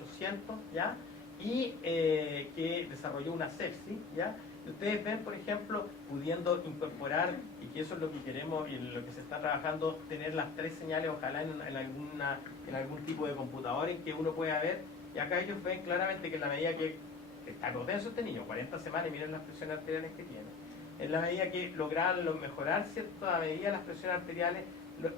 ¿ya? Y que desarrolló una sepsis, ¿ya? Y ustedes ven, por ejemplo, pudiendo incorporar, y que eso es lo que queremos y en lo que se está trabajando, tener las 3 señales, ojalá en algún tipo de computador en que uno pueda ver, y acá ellos ven claramente que en la medida que está hipotenso este niño, 40 semanas, y miren las presiones arteriales que tiene, en la medida que lograron mejorar cierta medida las presiones arteriales,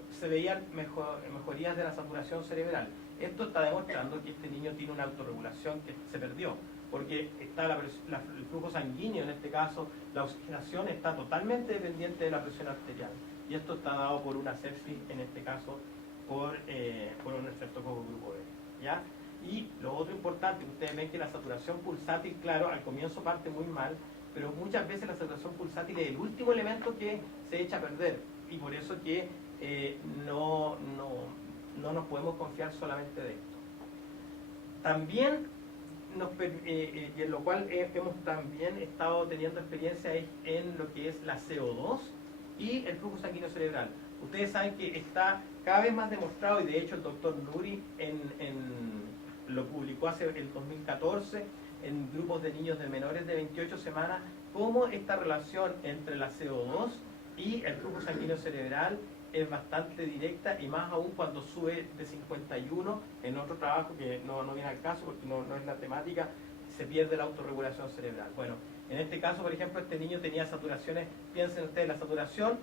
se veían mejorías de la saturación cerebral. Esto está demostrando que este niño tiene una autorregulación que se perdió, porque está el flujo sanguíneo, en este caso, la oxigenación está totalmente dependiente de la presión arterial. Y esto está dado por una sepsis, en este caso, por un estreptococo grupo B. ¿Ya? Y lo otro importante, ustedes ven que la saturación pulsátil, claro, al comienzo parte muy mal, pero muchas veces la saturación pulsátil es el último elemento que se echa a perder, y por eso que no nos podemos confiar solamente de esto. También, y en lo cual hemos también estado teniendo experiencia en lo que es la CO2 y el flujo sanguíneo cerebral. Ustedes saben que está cada vez más demostrado, y de hecho el doctor Nuri lo publicó hace el 2014, en grupos de niños de menores de 28 semanas, cómo esta relación entre la CO2 y el flujo sanguíneo cerebral es bastante directa, y más aún cuando sube de 51, en otro trabajo que no viene al caso porque no es la temática, se pierde la autorregulación cerebral. Bueno, en este caso, por ejemplo, este niño tenía saturaciones, piensen ustedes, la saturación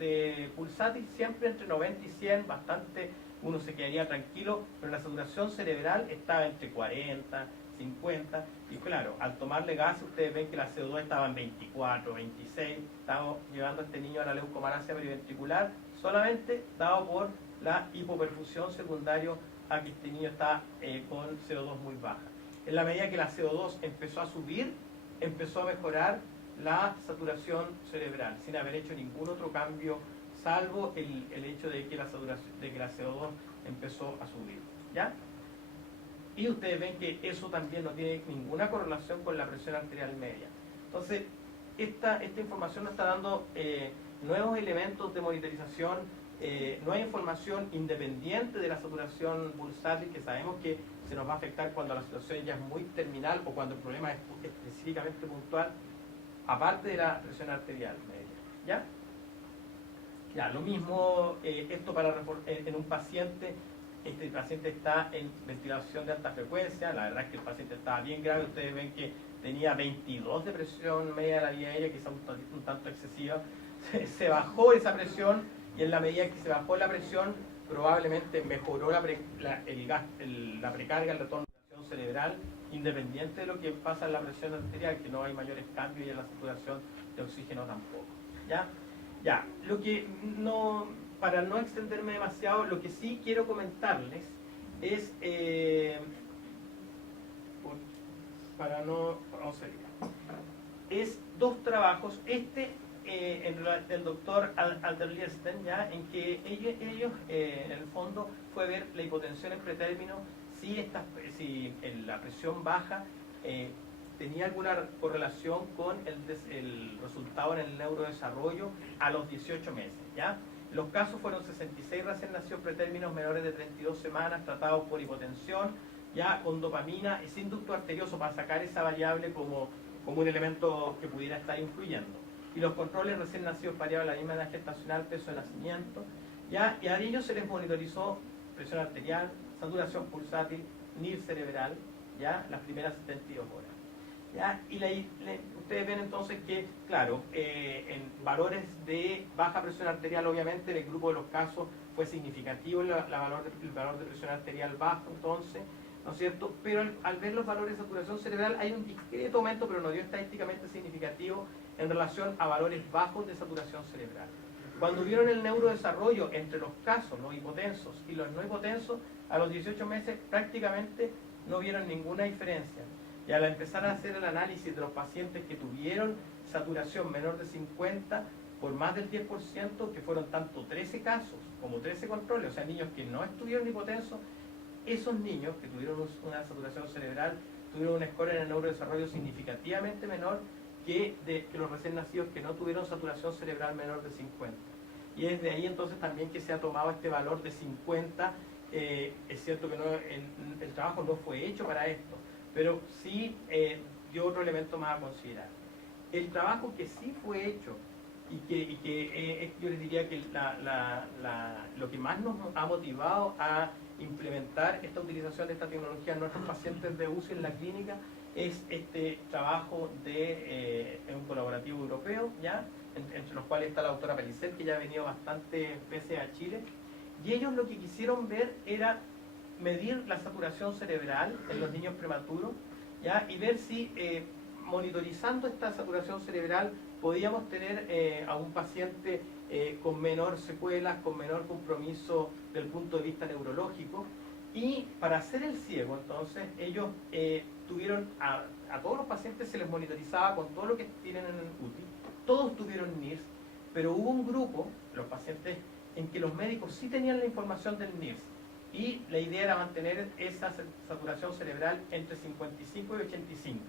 de pulsátil siempre entre 90 y 100, bastante, uno se quedaría tranquilo, pero la saturación cerebral estaba entre 40, 50, y claro, al tomarle gas ustedes ven que la CO2 estaba en 24, 26, estamos llevando a este niño a la leucomalacia periventricular, solamente dado por la hipoperfusión secundario a que este niño está con CO2 muy baja. En la medida que la CO2 empezó a subir, empezó a mejorar la saturación cerebral, sin haber hecho ningún otro cambio, salvo el hecho de que la CO2 empezó a subir. ¿Ya? Y ustedes ven que eso también no tiene ninguna correlación con la presión arterial media. Entonces, esta información nos está dando nuevos elementos de monitorización, nueva información independiente de la saturación pulsátil, que sabemos que se nos va a afectar cuando la situación ya es muy terminal o cuando el problema es específicamente puntual, aparte de la presión arterial media. ¿Ya? Ya, lo mismo, esto en un paciente. Este paciente está en ventilación de alta frecuencia, la verdad es que el paciente estaba bien grave, ustedes ven que tenía 22 de presión media de la vía aérea, quizá un tanto excesiva, se bajó esa presión, y en la medida que se bajó la presión, probablemente mejoró la precarga, el retorno de la presión cerebral, independiente de lo que pasa en la presión arterial, que no hay mayores cambios, y en la saturación de oxígeno tampoco. ¿Ya? Ya, lo que para no extenderme demasiado, lo que sí quiero comentarles es, es dos trabajos, del doctor Alderliesten, ¿ya? En que ellos en el fondo fue ver la hipotensión en pretérmino, si la presión baja tenía alguna correlación con el resultado en el neurodesarrollo a los 18 meses, ¿ya? Los casos fueron 66 recién nacidos pretérminos menores de 32 semanas tratados por hipotensión, ya con dopamina y sin ducto arterioso para sacar esa variable como un elemento que pudiera estar influyendo. Y los controles recién nacidos variaban la misma edad gestacional, peso de nacimiento, ¿ya? Y a ellos se les monitorizó presión arterial, saturación pulsátil, NIR cerebral, ¿ya? Las primeras 72 horas. ¿Ya? Y ustedes ven entonces que, claro, en valores de baja presión arterial, obviamente, en el grupo de los casos fue significativo el valor de presión arterial bajo, entonces, ¿no es cierto? Pero al ver los valores de saturación cerebral hay un discreto aumento, pero no dio estadísticamente significativo en relación a valores bajos de saturación cerebral. Cuando vieron el neurodesarrollo entre los casos, los hipotensos y los no hipotensos, a los 18 meses prácticamente no vieron ninguna diferencia. Y al empezar a hacer el análisis de los pacientes que tuvieron saturación menor de 50 por más del 10%, que fueron tanto 13 casos como 13 controles, o sea, niños que no estuvieron hipotensos, esos niños que tuvieron una saturación cerebral tuvieron un score en el neurodesarrollo significativamente menor que los recién nacidos que no tuvieron saturación cerebral menor de 50. Y es de ahí entonces también que se ha tomado este valor de 50. Es cierto que el trabajo no fue hecho para esto, pero sí dio otro elemento más a considerar. El trabajo que sí fue hecho y que yo les diría que lo que más nos ha motivado a implementar esta utilización de esta tecnología en nuestros pacientes de uso en la clínica es este trabajo de un colaborativo europeo, ¿ya? Entre los cuales está la doctora Pellicer, que ya ha venido bastantes veces a Chile, y ellos lo que quisieron ver era medir la saturación cerebral en los niños prematuros, ¿ya? Y ver si monitorizando esta saturación cerebral podíamos tener a un paciente con menor secuelas, con menor compromiso del punto de vista neurológico. Y para hacer el ciego, entonces, ellos tuvieron a todos los pacientes se les monitorizaba con todo lo que tienen en el UTI, todos tuvieron NIRS, pero hubo un grupo, los pacientes, en que los médicos sí tenían la información del NIRS, y la idea era mantener esa saturación cerebral entre 55 y 85.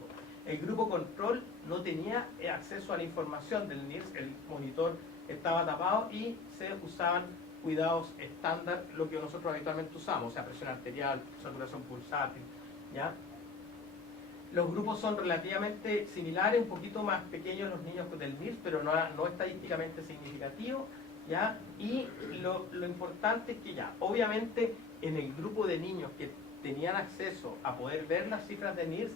El grupo control no tenía acceso a la información del NIRS, el monitor estaba tapado y se usaban cuidados estándar, lo que nosotros habitualmente usamos, o sea, presión arterial, saturación pulsátil, ¿ya? Los grupos son relativamente similares, un poquito más pequeños los niños del NIRS, pero no estadísticamente significativo, ¿ya? Y lo importante es que ya, obviamente, en el grupo de niños que tenían acceso a poder ver las cifras de NIRS,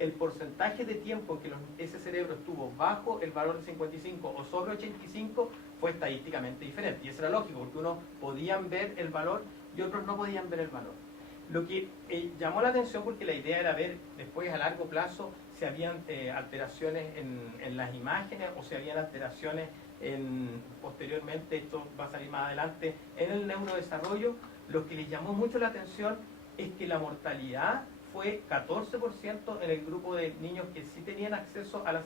el porcentaje de tiempo en que ese cerebro estuvo bajo el valor de 55 o sobre 85 fue estadísticamente diferente. Y eso era lógico, porque unos podían ver el valor y otros no podían ver el valor. Lo que llamó la atención, porque la idea era ver después a largo plazo si habían alteraciones en las imágenes o si habían alteraciones posteriormente, esto va a salir más adelante, en el neurodesarrollo. Lo que les llamó mucho la atención es que la mortalidad fue 14% en el grupo de niños que sí tenían acceso al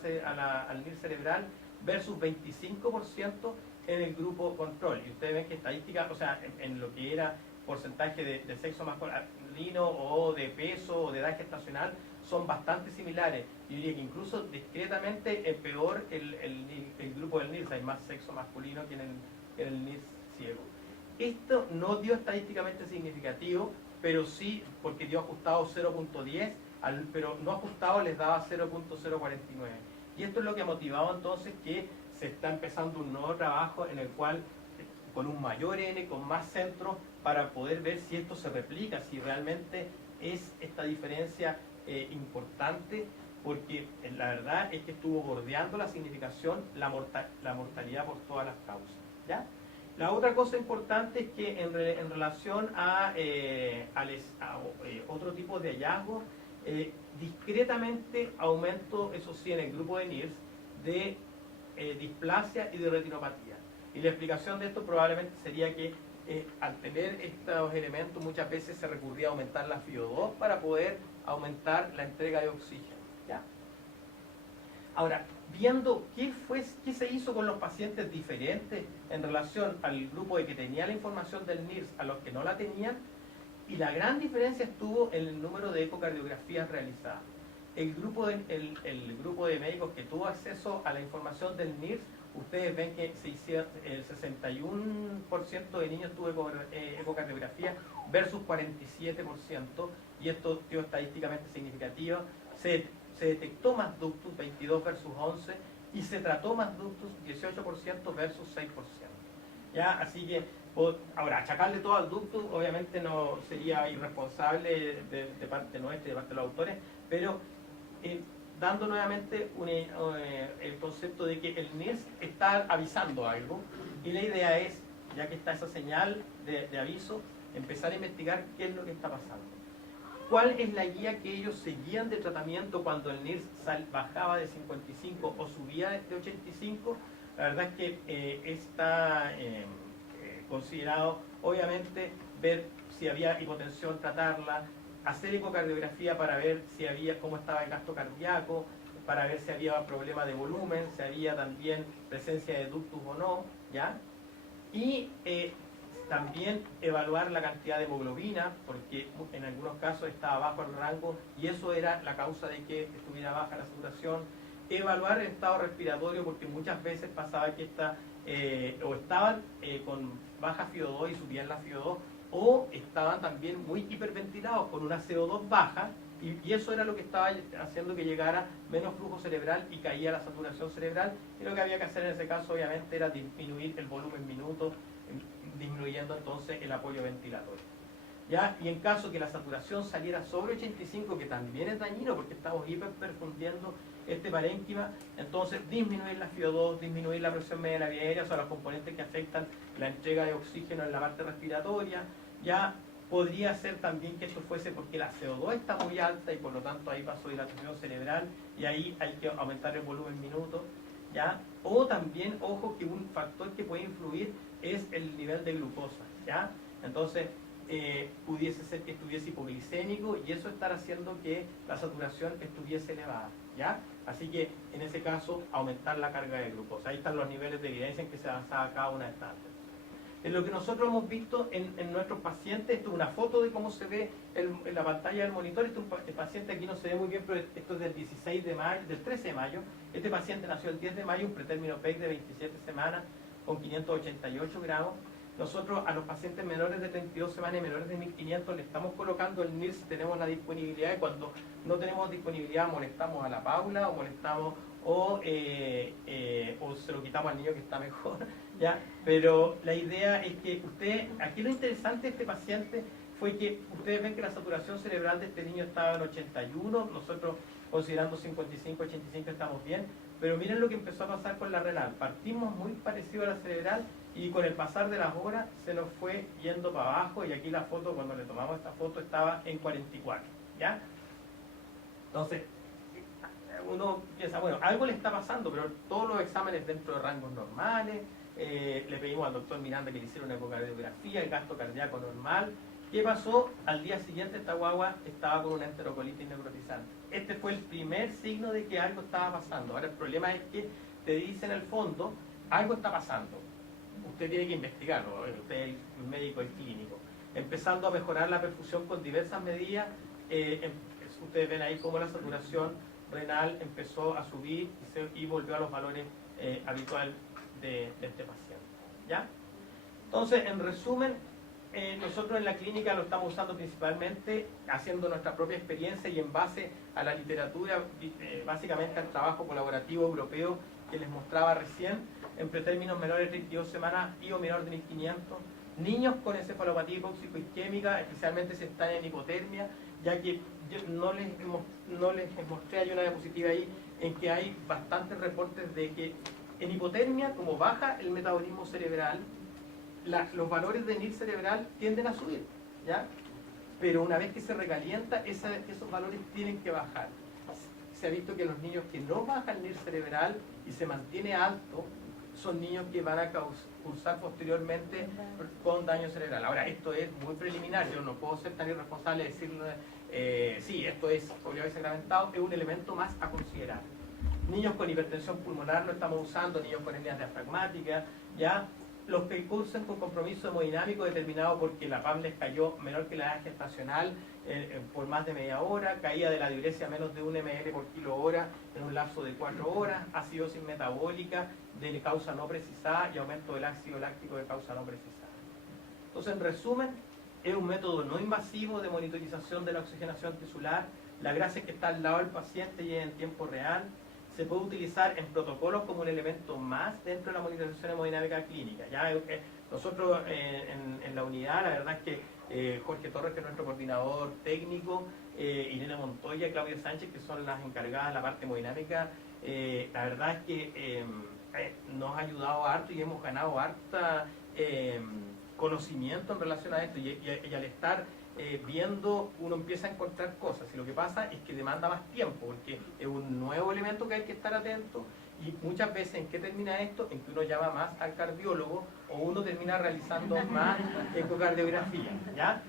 NIR cerebral versus 25% en el grupo control. Y ustedes ven que estadísticas, o sea, en lo que era porcentaje de sexo masculino o de peso o de edad gestacional, son bastante similares. Yo diría que incluso discretamente es peor el grupo del NIRS, hay más sexo masculino que en el NIRS ciego. Esto no dio estadísticamente significativo, pero sí porque dio ajustado 0.10, pero no ajustado les daba 0.049. Y esto es lo que ha motivado entonces que se está empezando un nuevo trabajo en el cual, con un mayor N, con más centros, para poder ver si esto se replica, si realmente es esta diferencia importante, porque la verdad es que estuvo bordeando la significación, la mortalidad por todas las causas, ¿ya? La otra cosa importante es que en relación a otro tipo de hallazgos, discretamente aumento, eso sí, en el grupo de NIRS, de displasia y de retinopatía. Y la explicación de esto probablemente sería que al tener estos elementos muchas veces se recurría a aumentar la FiO2 para poder aumentar la entrega de oxígeno, ¿ya? Ahora, viendo qué se hizo con los pacientes diferentes en relación al grupo de que tenía la información del NIRS a los que no la tenían, y la gran diferencia estuvo en el número de ecocardiografías realizadas. el grupo de médicos que tuvo acceso a la información del NIRS, ustedes ven que se hicieron, el 61% de niños tuvo ecocardiografía versus 47%, y esto dio estadísticamente significativo. Se detectó más ductus, 22 versus 11, y se trató más ductus, 18% versus 6%. ¿Ya? Así que, ahora, achacarle todo al ductus obviamente no sería irresponsable de parte nuestra y de parte de los autores, pero dando nuevamente el concepto de que el NIRS está avisando algo, y la idea es, ya que está esa señal de aviso, empezar a investigar qué es lo que está pasando. ¿Cuál es la guía que ellos seguían de tratamiento cuando el NIRS bajaba de 55 o subía de 85? La verdad es que está considerado, obviamente, ver si había hipotensión, tratarla, hacer ecocardiografía para ver si había, cómo estaba el gasto cardíaco, para ver si había problema de volumen, si había también presencia de ductus o no, ¿ya? Y también evaluar la cantidad de hemoglobina, porque en algunos casos estaba bajo el rango y eso era la causa de que estuviera baja la saturación. Evaluar el estado respiratorio, porque muchas veces pasaba que o estaban con baja FiO2 y subían la FiO2, o estaban también muy hiperventilados con una CO2 baja, y eso era lo que estaba haciendo que llegara menos flujo cerebral y caía la saturación cerebral, y lo que había que hacer en ese caso obviamente era disminuir el volumen minuto, disminuyendo entonces el apoyo ventilatorio. ¿Ya? Y en caso que la saturación saliera sobre 85, que también es dañino porque estamos hiperperfundiendo este parénquima, entonces disminuir la FiO2, disminuir la presión media de la vía aérea, o sea, los componentes que afectan la entrega de oxígeno en la parte respiratoria. Ya podría ser también que esto fuese porque la CO2 está muy alta y por lo tanto ahí pasó dilatación cerebral y ahí hay que aumentar el volumen minuto, ¿ya? O también, ojo, que un factor que puede influir es el nivel de glucosa, ¿ya? Entonces, pudiese ser que estuviese hipoglicémico y eso estar haciendo que la saturación estuviese elevada, ¿ya? Así que, en ese caso, aumentar la carga de glucosa. Ahí están los niveles de evidencia en que se avanzaba cada una de estas. En lo que nosotros hemos visto en nuestros pacientes, esto es una foto de cómo se ve en la pantalla del monitor. Este paciente aquí no se ve muy bien, pero esto es del 16 de mayo, del 13 de mayo. Este paciente nació el 10 de mayo, un pretérmino PEC de 27 semanas con 588 gramos. Nosotros a los pacientes menores de 32 semanas y menores de 1500 le estamos colocando el NIRS si tenemos la disponibilidad, y cuando no tenemos disponibilidad molestamos a la Paula o molestamos o se lo quitamos al niño que está mejor, ¿ya? Pero la idea es que aquí lo interesante de este paciente fue que ustedes ven que la saturación cerebral de este niño estaba en 81, nosotros considerando 55, 85 estamos bien, pero miren lo que empezó a pasar con la renal. Partimos muy parecido a la cerebral y con el pasar de las horas se nos fue yendo para abajo, y aquí la foto, cuando le tomamos esta foto, estaba en 44, ¿ya? Entonces, uno piensa, bueno, algo le está pasando, pero todos los exámenes dentro de rangos normales. Le pedimos al doctor Miranda que le hiciera una ecocardiografía, el gasto cardíaco normal. ¿Qué pasó? Al día siguiente esta guagua estaba con una enterocolitis necrotizante. Este fue el primer signo de que algo estaba pasando. Ahora el problema es que te dicen en el fondo, algo está pasando. Usted tiene que investigarlo, usted es el médico, el clínico. Empezando a mejorar la perfusión con diversas medidas, ustedes ven ahí cómo la saturación renal empezó a subir y volvió a los valores habituales de este paciente, ¿ya? Entonces, en resumen, nosotros en la clínica lo estamos usando principalmente haciendo nuestra propia experiencia y en base a la literatura, básicamente al trabajo colaborativo europeo que les mostraba recién, en pretérminos menores de 32 semanas y o menor de 1500, niños con encefalopatía hipóxico-isquémica, especialmente si están en hipotermia, ya que yo no les mostré, hay una diapositiva ahí en que hay bastantes reportes de que en hipotermia, como baja el metabolismo cerebral, los valores de NIR cerebral tienden a subir, ¿ya? Pero una vez que se recalienta, esos valores tienen que bajar. Se ha visto que los niños que no bajan NIR cerebral y se mantiene alto, son niños que van a cursar posteriormente con daño cerebral. Ahora, esto es muy preliminar, yo no puedo ser tan irresponsable de decirle, sí, esto es obviamente sacramentado, es un elemento más a considerar. Niños con hipertensión pulmonar lo estamos usando, niños con hernias diafragmáticas, ¿ya? los que cursan con compromiso hemodinámico determinado porque la PAM les cayó menor que la edad gestacional por más de media hora, caída de la diuresia menos de 1 ml por kilo hora en un lapso de 4 horas, acidosis metabólica de causa no precisada y aumento del ácido láctico de causa no precisada. Entonces, en resumen, es un método no invasivo de monitorización de la oxigenación tisular. La gracia es que está al lado del paciente y es en tiempo real. Se puede utilizar en protocolos como un elemento más dentro de la monitorización hemodinámica clínica. Ya nosotros en la unidad, la verdad es que Jorge Torres, que es nuestro coordinador técnico, Irene Montoya y Claudia Sánchez, que son las encargadas de la parte hemodinámica, la verdad es que nos ha ayudado harto y hemos ganado harta conocimiento en relación a esto y al estar viendo uno empieza a encontrar cosas y lo que pasa es que demanda más tiempo porque es un nuevo elemento que hay que estar atento y muchas veces ¿en qué termina esto? En que uno llama más al cardiólogo o uno termina realizando más ecocardiografía, ¿ya?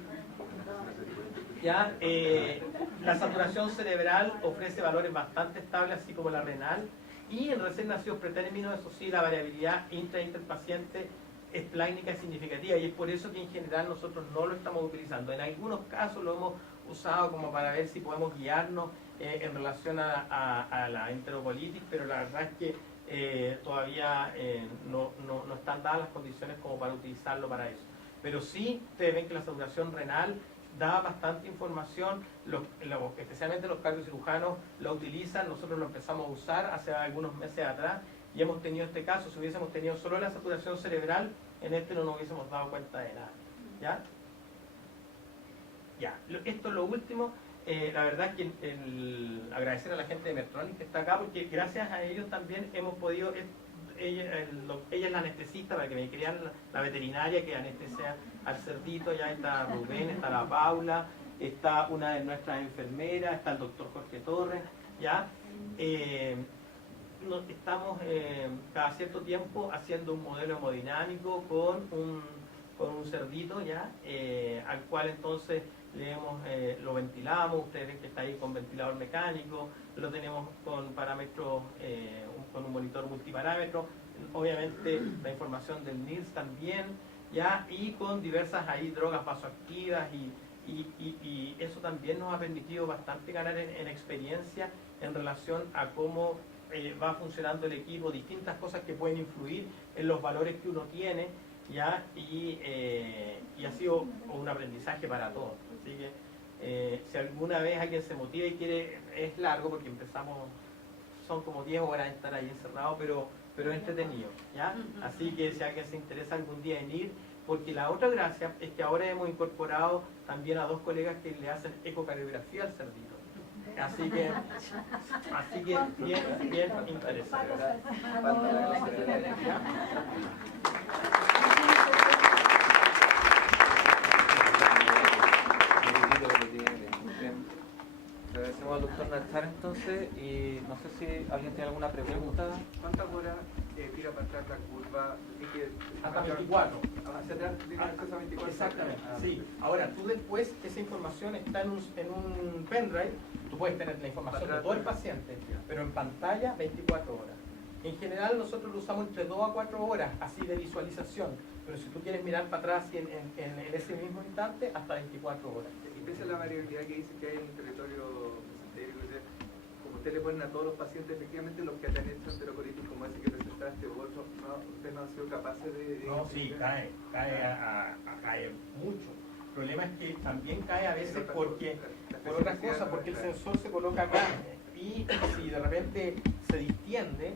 La saturación cerebral ofrece valores bastante estables así como la renal y en recién nacidos pretérminos, eso sí, la variabilidad intrapaciente es plánica y significativa y es por eso que en general nosotros no lo estamos utilizando. En algunos casos lo hemos usado como para ver si podemos guiarnos en relación a la enterocolitis, pero la verdad es que todavía no están dadas las condiciones como para utilizarlo para eso. Pero sí, ustedes ven que la saturación renal da bastante información, especialmente los cardiocirujanos lo utilizan, nosotros lo empezamos a usar hace algunos meses atrás y hemos tenido este caso. Si hubiésemos tenido solo la saturación cerebral, en este no nos hubiésemos dado cuenta de nada. Esto es lo último. La verdad es que agradecer a la gente de Medtronic que está acá, porque gracias a ellos también hemos podido, ella es la anestesista para que me crean la veterinaria que anestesia al cerdito, ya está Rubén, está la Paula, está una de nuestras enfermeras, está el doctor Jorge Torres, estamos cada cierto tiempo haciendo un modelo hemodinámico con un cerdito al cual entonces lo ventilamos, ustedes ven que está ahí con ventilador mecánico, lo tenemos con parámetros, con un monitor multiparámetro, obviamente la información del NIRS también, y con diversas drogas vasoactivas y eso también nos ha permitido bastante ganar en experiencia en relación a cómo va funcionando el equipo, distintas cosas que pueden influir en los valores que uno tiene, y ha sido un aprendizaje para todos. Así que si alguna vez alguien se motiva y quiere, es largo porque empezamos, son como 10 horas de estar ahí encerrado, pero entretenido, Así que si alguien se interesa algún día en ir, porque la otra gracia es que ahora hemos incorporado también a 2 colegas que le hacen ecocardiografía al cerdito. Así que bien interesante. Agradecemos al doctor Nachar entonces y no sé si alguien tiene alguna pregunta. ¿Cuántas horas tira para atrás la curva? Hasta 24. Hacia atrás tiene acceso a 24. Exactamente, sí. Ahora, tú después, esa información está en un pendrive, tú puedes tener la información de todo el paciente, pero en pantalla 24 horas. En general nosotros lo usamos entre 2 a 4 horas, así de visualización, pero si tú quieres mirar para atrás en ese mismo instante, hasta 24 horas. Y pese a la variabilidad que dice que hay en el territorio mesentérico, como usted le ponen a todos los pacientes, efectivamente los que han hecho enterocolitis como ese que presentaste u otros, ustedes no han sido capaces de... No, sí, cae mucho. El problema es que también cae a veces por otras cosas, porque el sensor se coloca acá y si de repente se distiende,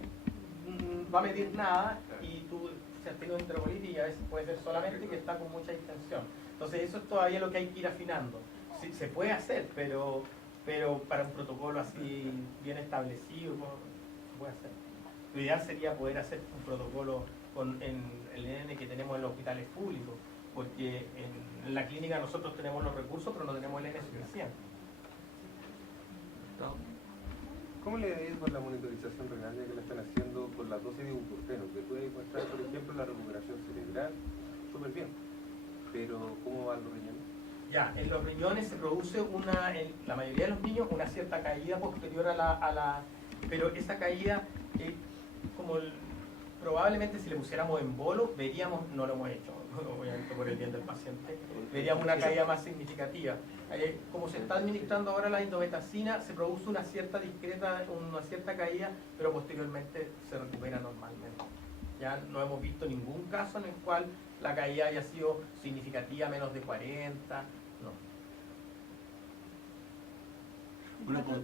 va a medir nada y tú si has tenido enterocolitis y a veces puede ser solamente que está con mucha distensión. Entonces eso es todavía lo que hay que ir afinando. Sí, se puede hacer, pero para un protocolo así bien establecido se puede hacer. Lo ideal sería poder hacer un protocolo con el NN que tenemos en los hospitales públicos, porque en la clínica nosotros tenemos los recursos, pero no tenemos el NN suficiente. ¿Cómo le ha ido con la monitorización renal que le están haciendo con las dosis de ibuprofeno? Que puede encontrar, por ejemplo, la recuperación cerebral súper bien, pero ¿cómo van los riñones? En los riñones se produce en la mayoría de los niños una cierta caída posterior a la pero esa caída como probablemente si le pusiéramos en bolo, veríamos, no lo hemos hecho, obviamente por el bien del paciente, veríamos una caída más significativa. Como se está administrando ahora la indometacina, se produce una cierta caída, pero posteriormente se recupera normalmente. Ya no hemos visto ningún caso en el cual la caída haya sido significativa, menos de 40, no. Una cosa.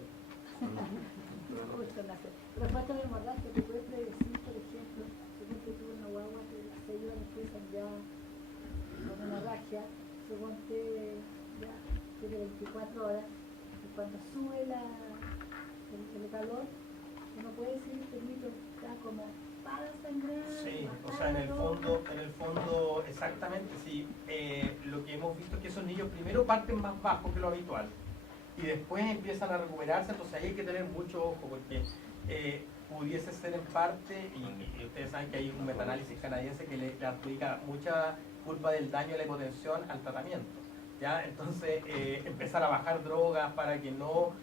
Pero falta de hemorragia, te puedes predecir, por ejemplo, según que tuvo una guagua que las 6 horas empiezan ya con hemorragia, según que ya tiene 24 horas, y cuando sube el calor, uno puede decir, permito, está como para sangrar. Sí, o sea, en el fondo, exactamente, sí. Lo que hemos visto es que esos niños primero parten más bajo que lo habitual y después empiezan a recuperarse, entonces ahí hay que tener mucho ojo porque pudiese ser en parte, y ustedes saben que hay un metaanálisis canadiense que le adjudica mucha culpa del daño de la hipotensión al tratamiento, ¿ya? Entonces empezar a bajar drogas para que no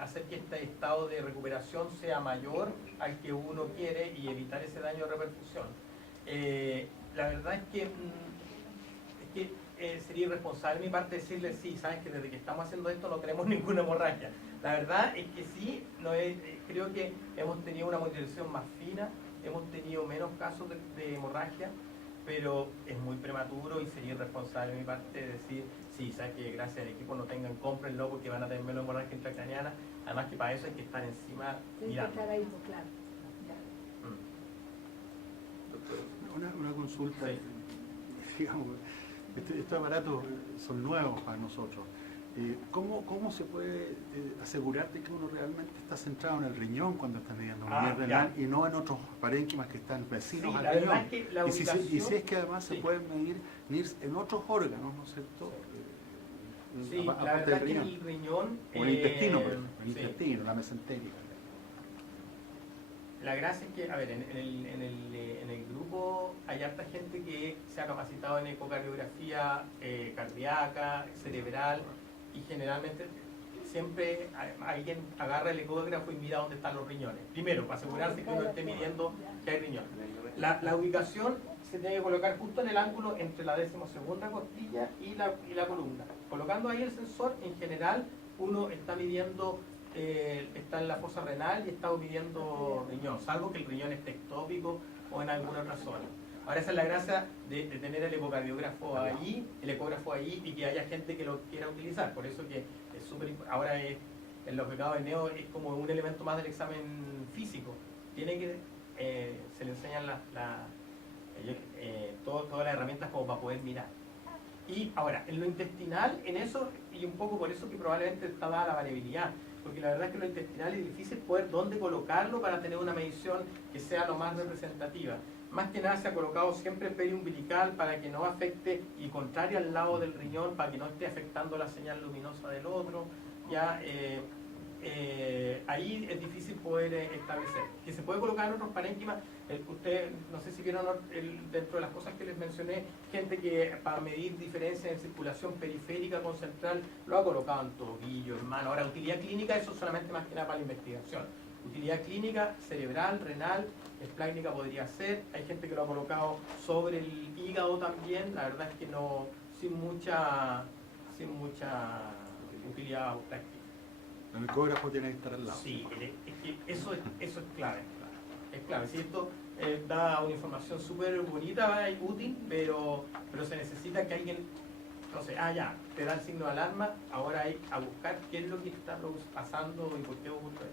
hacer que este estado de recuperación sea mayor al que uno quiere y evitar ese daño de reperfusión. La verdad es que sería irresponsable de mi parte decirle, sí, sabes que desde que estamos haciendo esto no tenemos ninguna hemorragia. La verdad es que sí, creo que hemos tenido una monitorización más fina, hemos tenido menos casos de hemorragia, pero es muy prematuro y sería irresponsable de mi parte decir, sí, sabes que gracias al equipo no tengan, cómprenlo porque van a tener menos hemorragia intracraneana, además que para eso hay que estar encima mirando. Estar ahí, pues, claro. Una consulta, Sí. digamos, estos aparatos son nuevos para nosotros. ¿Cómo se puede asegurar de que uno realmente está centrado en el riñón cuando está midiendo una mierda renal y no en otros parénquemas que están vecinos Sí, al la riñón? verdad es que la Y si ubicación- es que además se Sí. pueden medir NIRS en otros órganos, ¿no es cierto? Sí, la Aparte verdad del que riñón. el riñón... O el intestino, pues, el sí. intestino, la mesentérica. La gracia es que, a ver, en el grupo hay harta gente que se ha capacitado en ecocardiografía cardíaca, cerebral, y generalmente siempre alguien agarra el ecógrafo y mira dónde están los riñones. Primero, para asegurarse que uno esté midiendo que hay riñón. La ubicación se tiene que colocar justo en el ángulo entre la 12ª costilla y la columna. Colocando ahí el sensor, en general, uno está midiendo... está en la fosa renal y está midiendo riñón, salvo que el riñón esté ectópico o en alguna otra zona. Ahora esa es la gracia de tener el ecógrafo ahí y que haya gente que lo quiera utilizar. Por eso que es súper importante. Ahora el longitudinal de neo es como un elemento más del examen físico. Tiene que se le enseñan todas las herramientas como para poder mirar. Y ahora, en lo intestinal, en eso, y un poco por eso que probablemente está dada la variabilidad, porque la verdad es que lo intestinal es difícil poder dónde colocarlo para tener una medición que sea lo más representativa. Más que nada se ha colocado siempre periumbilical para que no afecte, y contrario al lado del riñón, para que no esté afectando la señal luminosa del otro. Ya ahí es difícil poder establecer. Que se puede colocar en otros parénquimas. Ustedes, no sé si vieron dentro de las cosas que les mencioné, gente que para medir diferencias en circulación periférica con central lo ha colocado en tobillo, en mano. Ahora, utilidad clínica, eso solamente más que nada para la investigación. Utilidad clínica, cerebral, renal, esplácnica podría ser. Hay gente que lo ha colocado sobre el hígado también. La verdad es que no, sin mucha utilidad práctica. El ecógrafo tiene que estar al lado. Sí, es que eso es clave. Es clave. Si esto da una información súper bonita y útil, pero se necesita que alguien, entonces, ya, te da el signo de alarma, ahora hay a buscar qué es lo que está pasando y por qué ocurre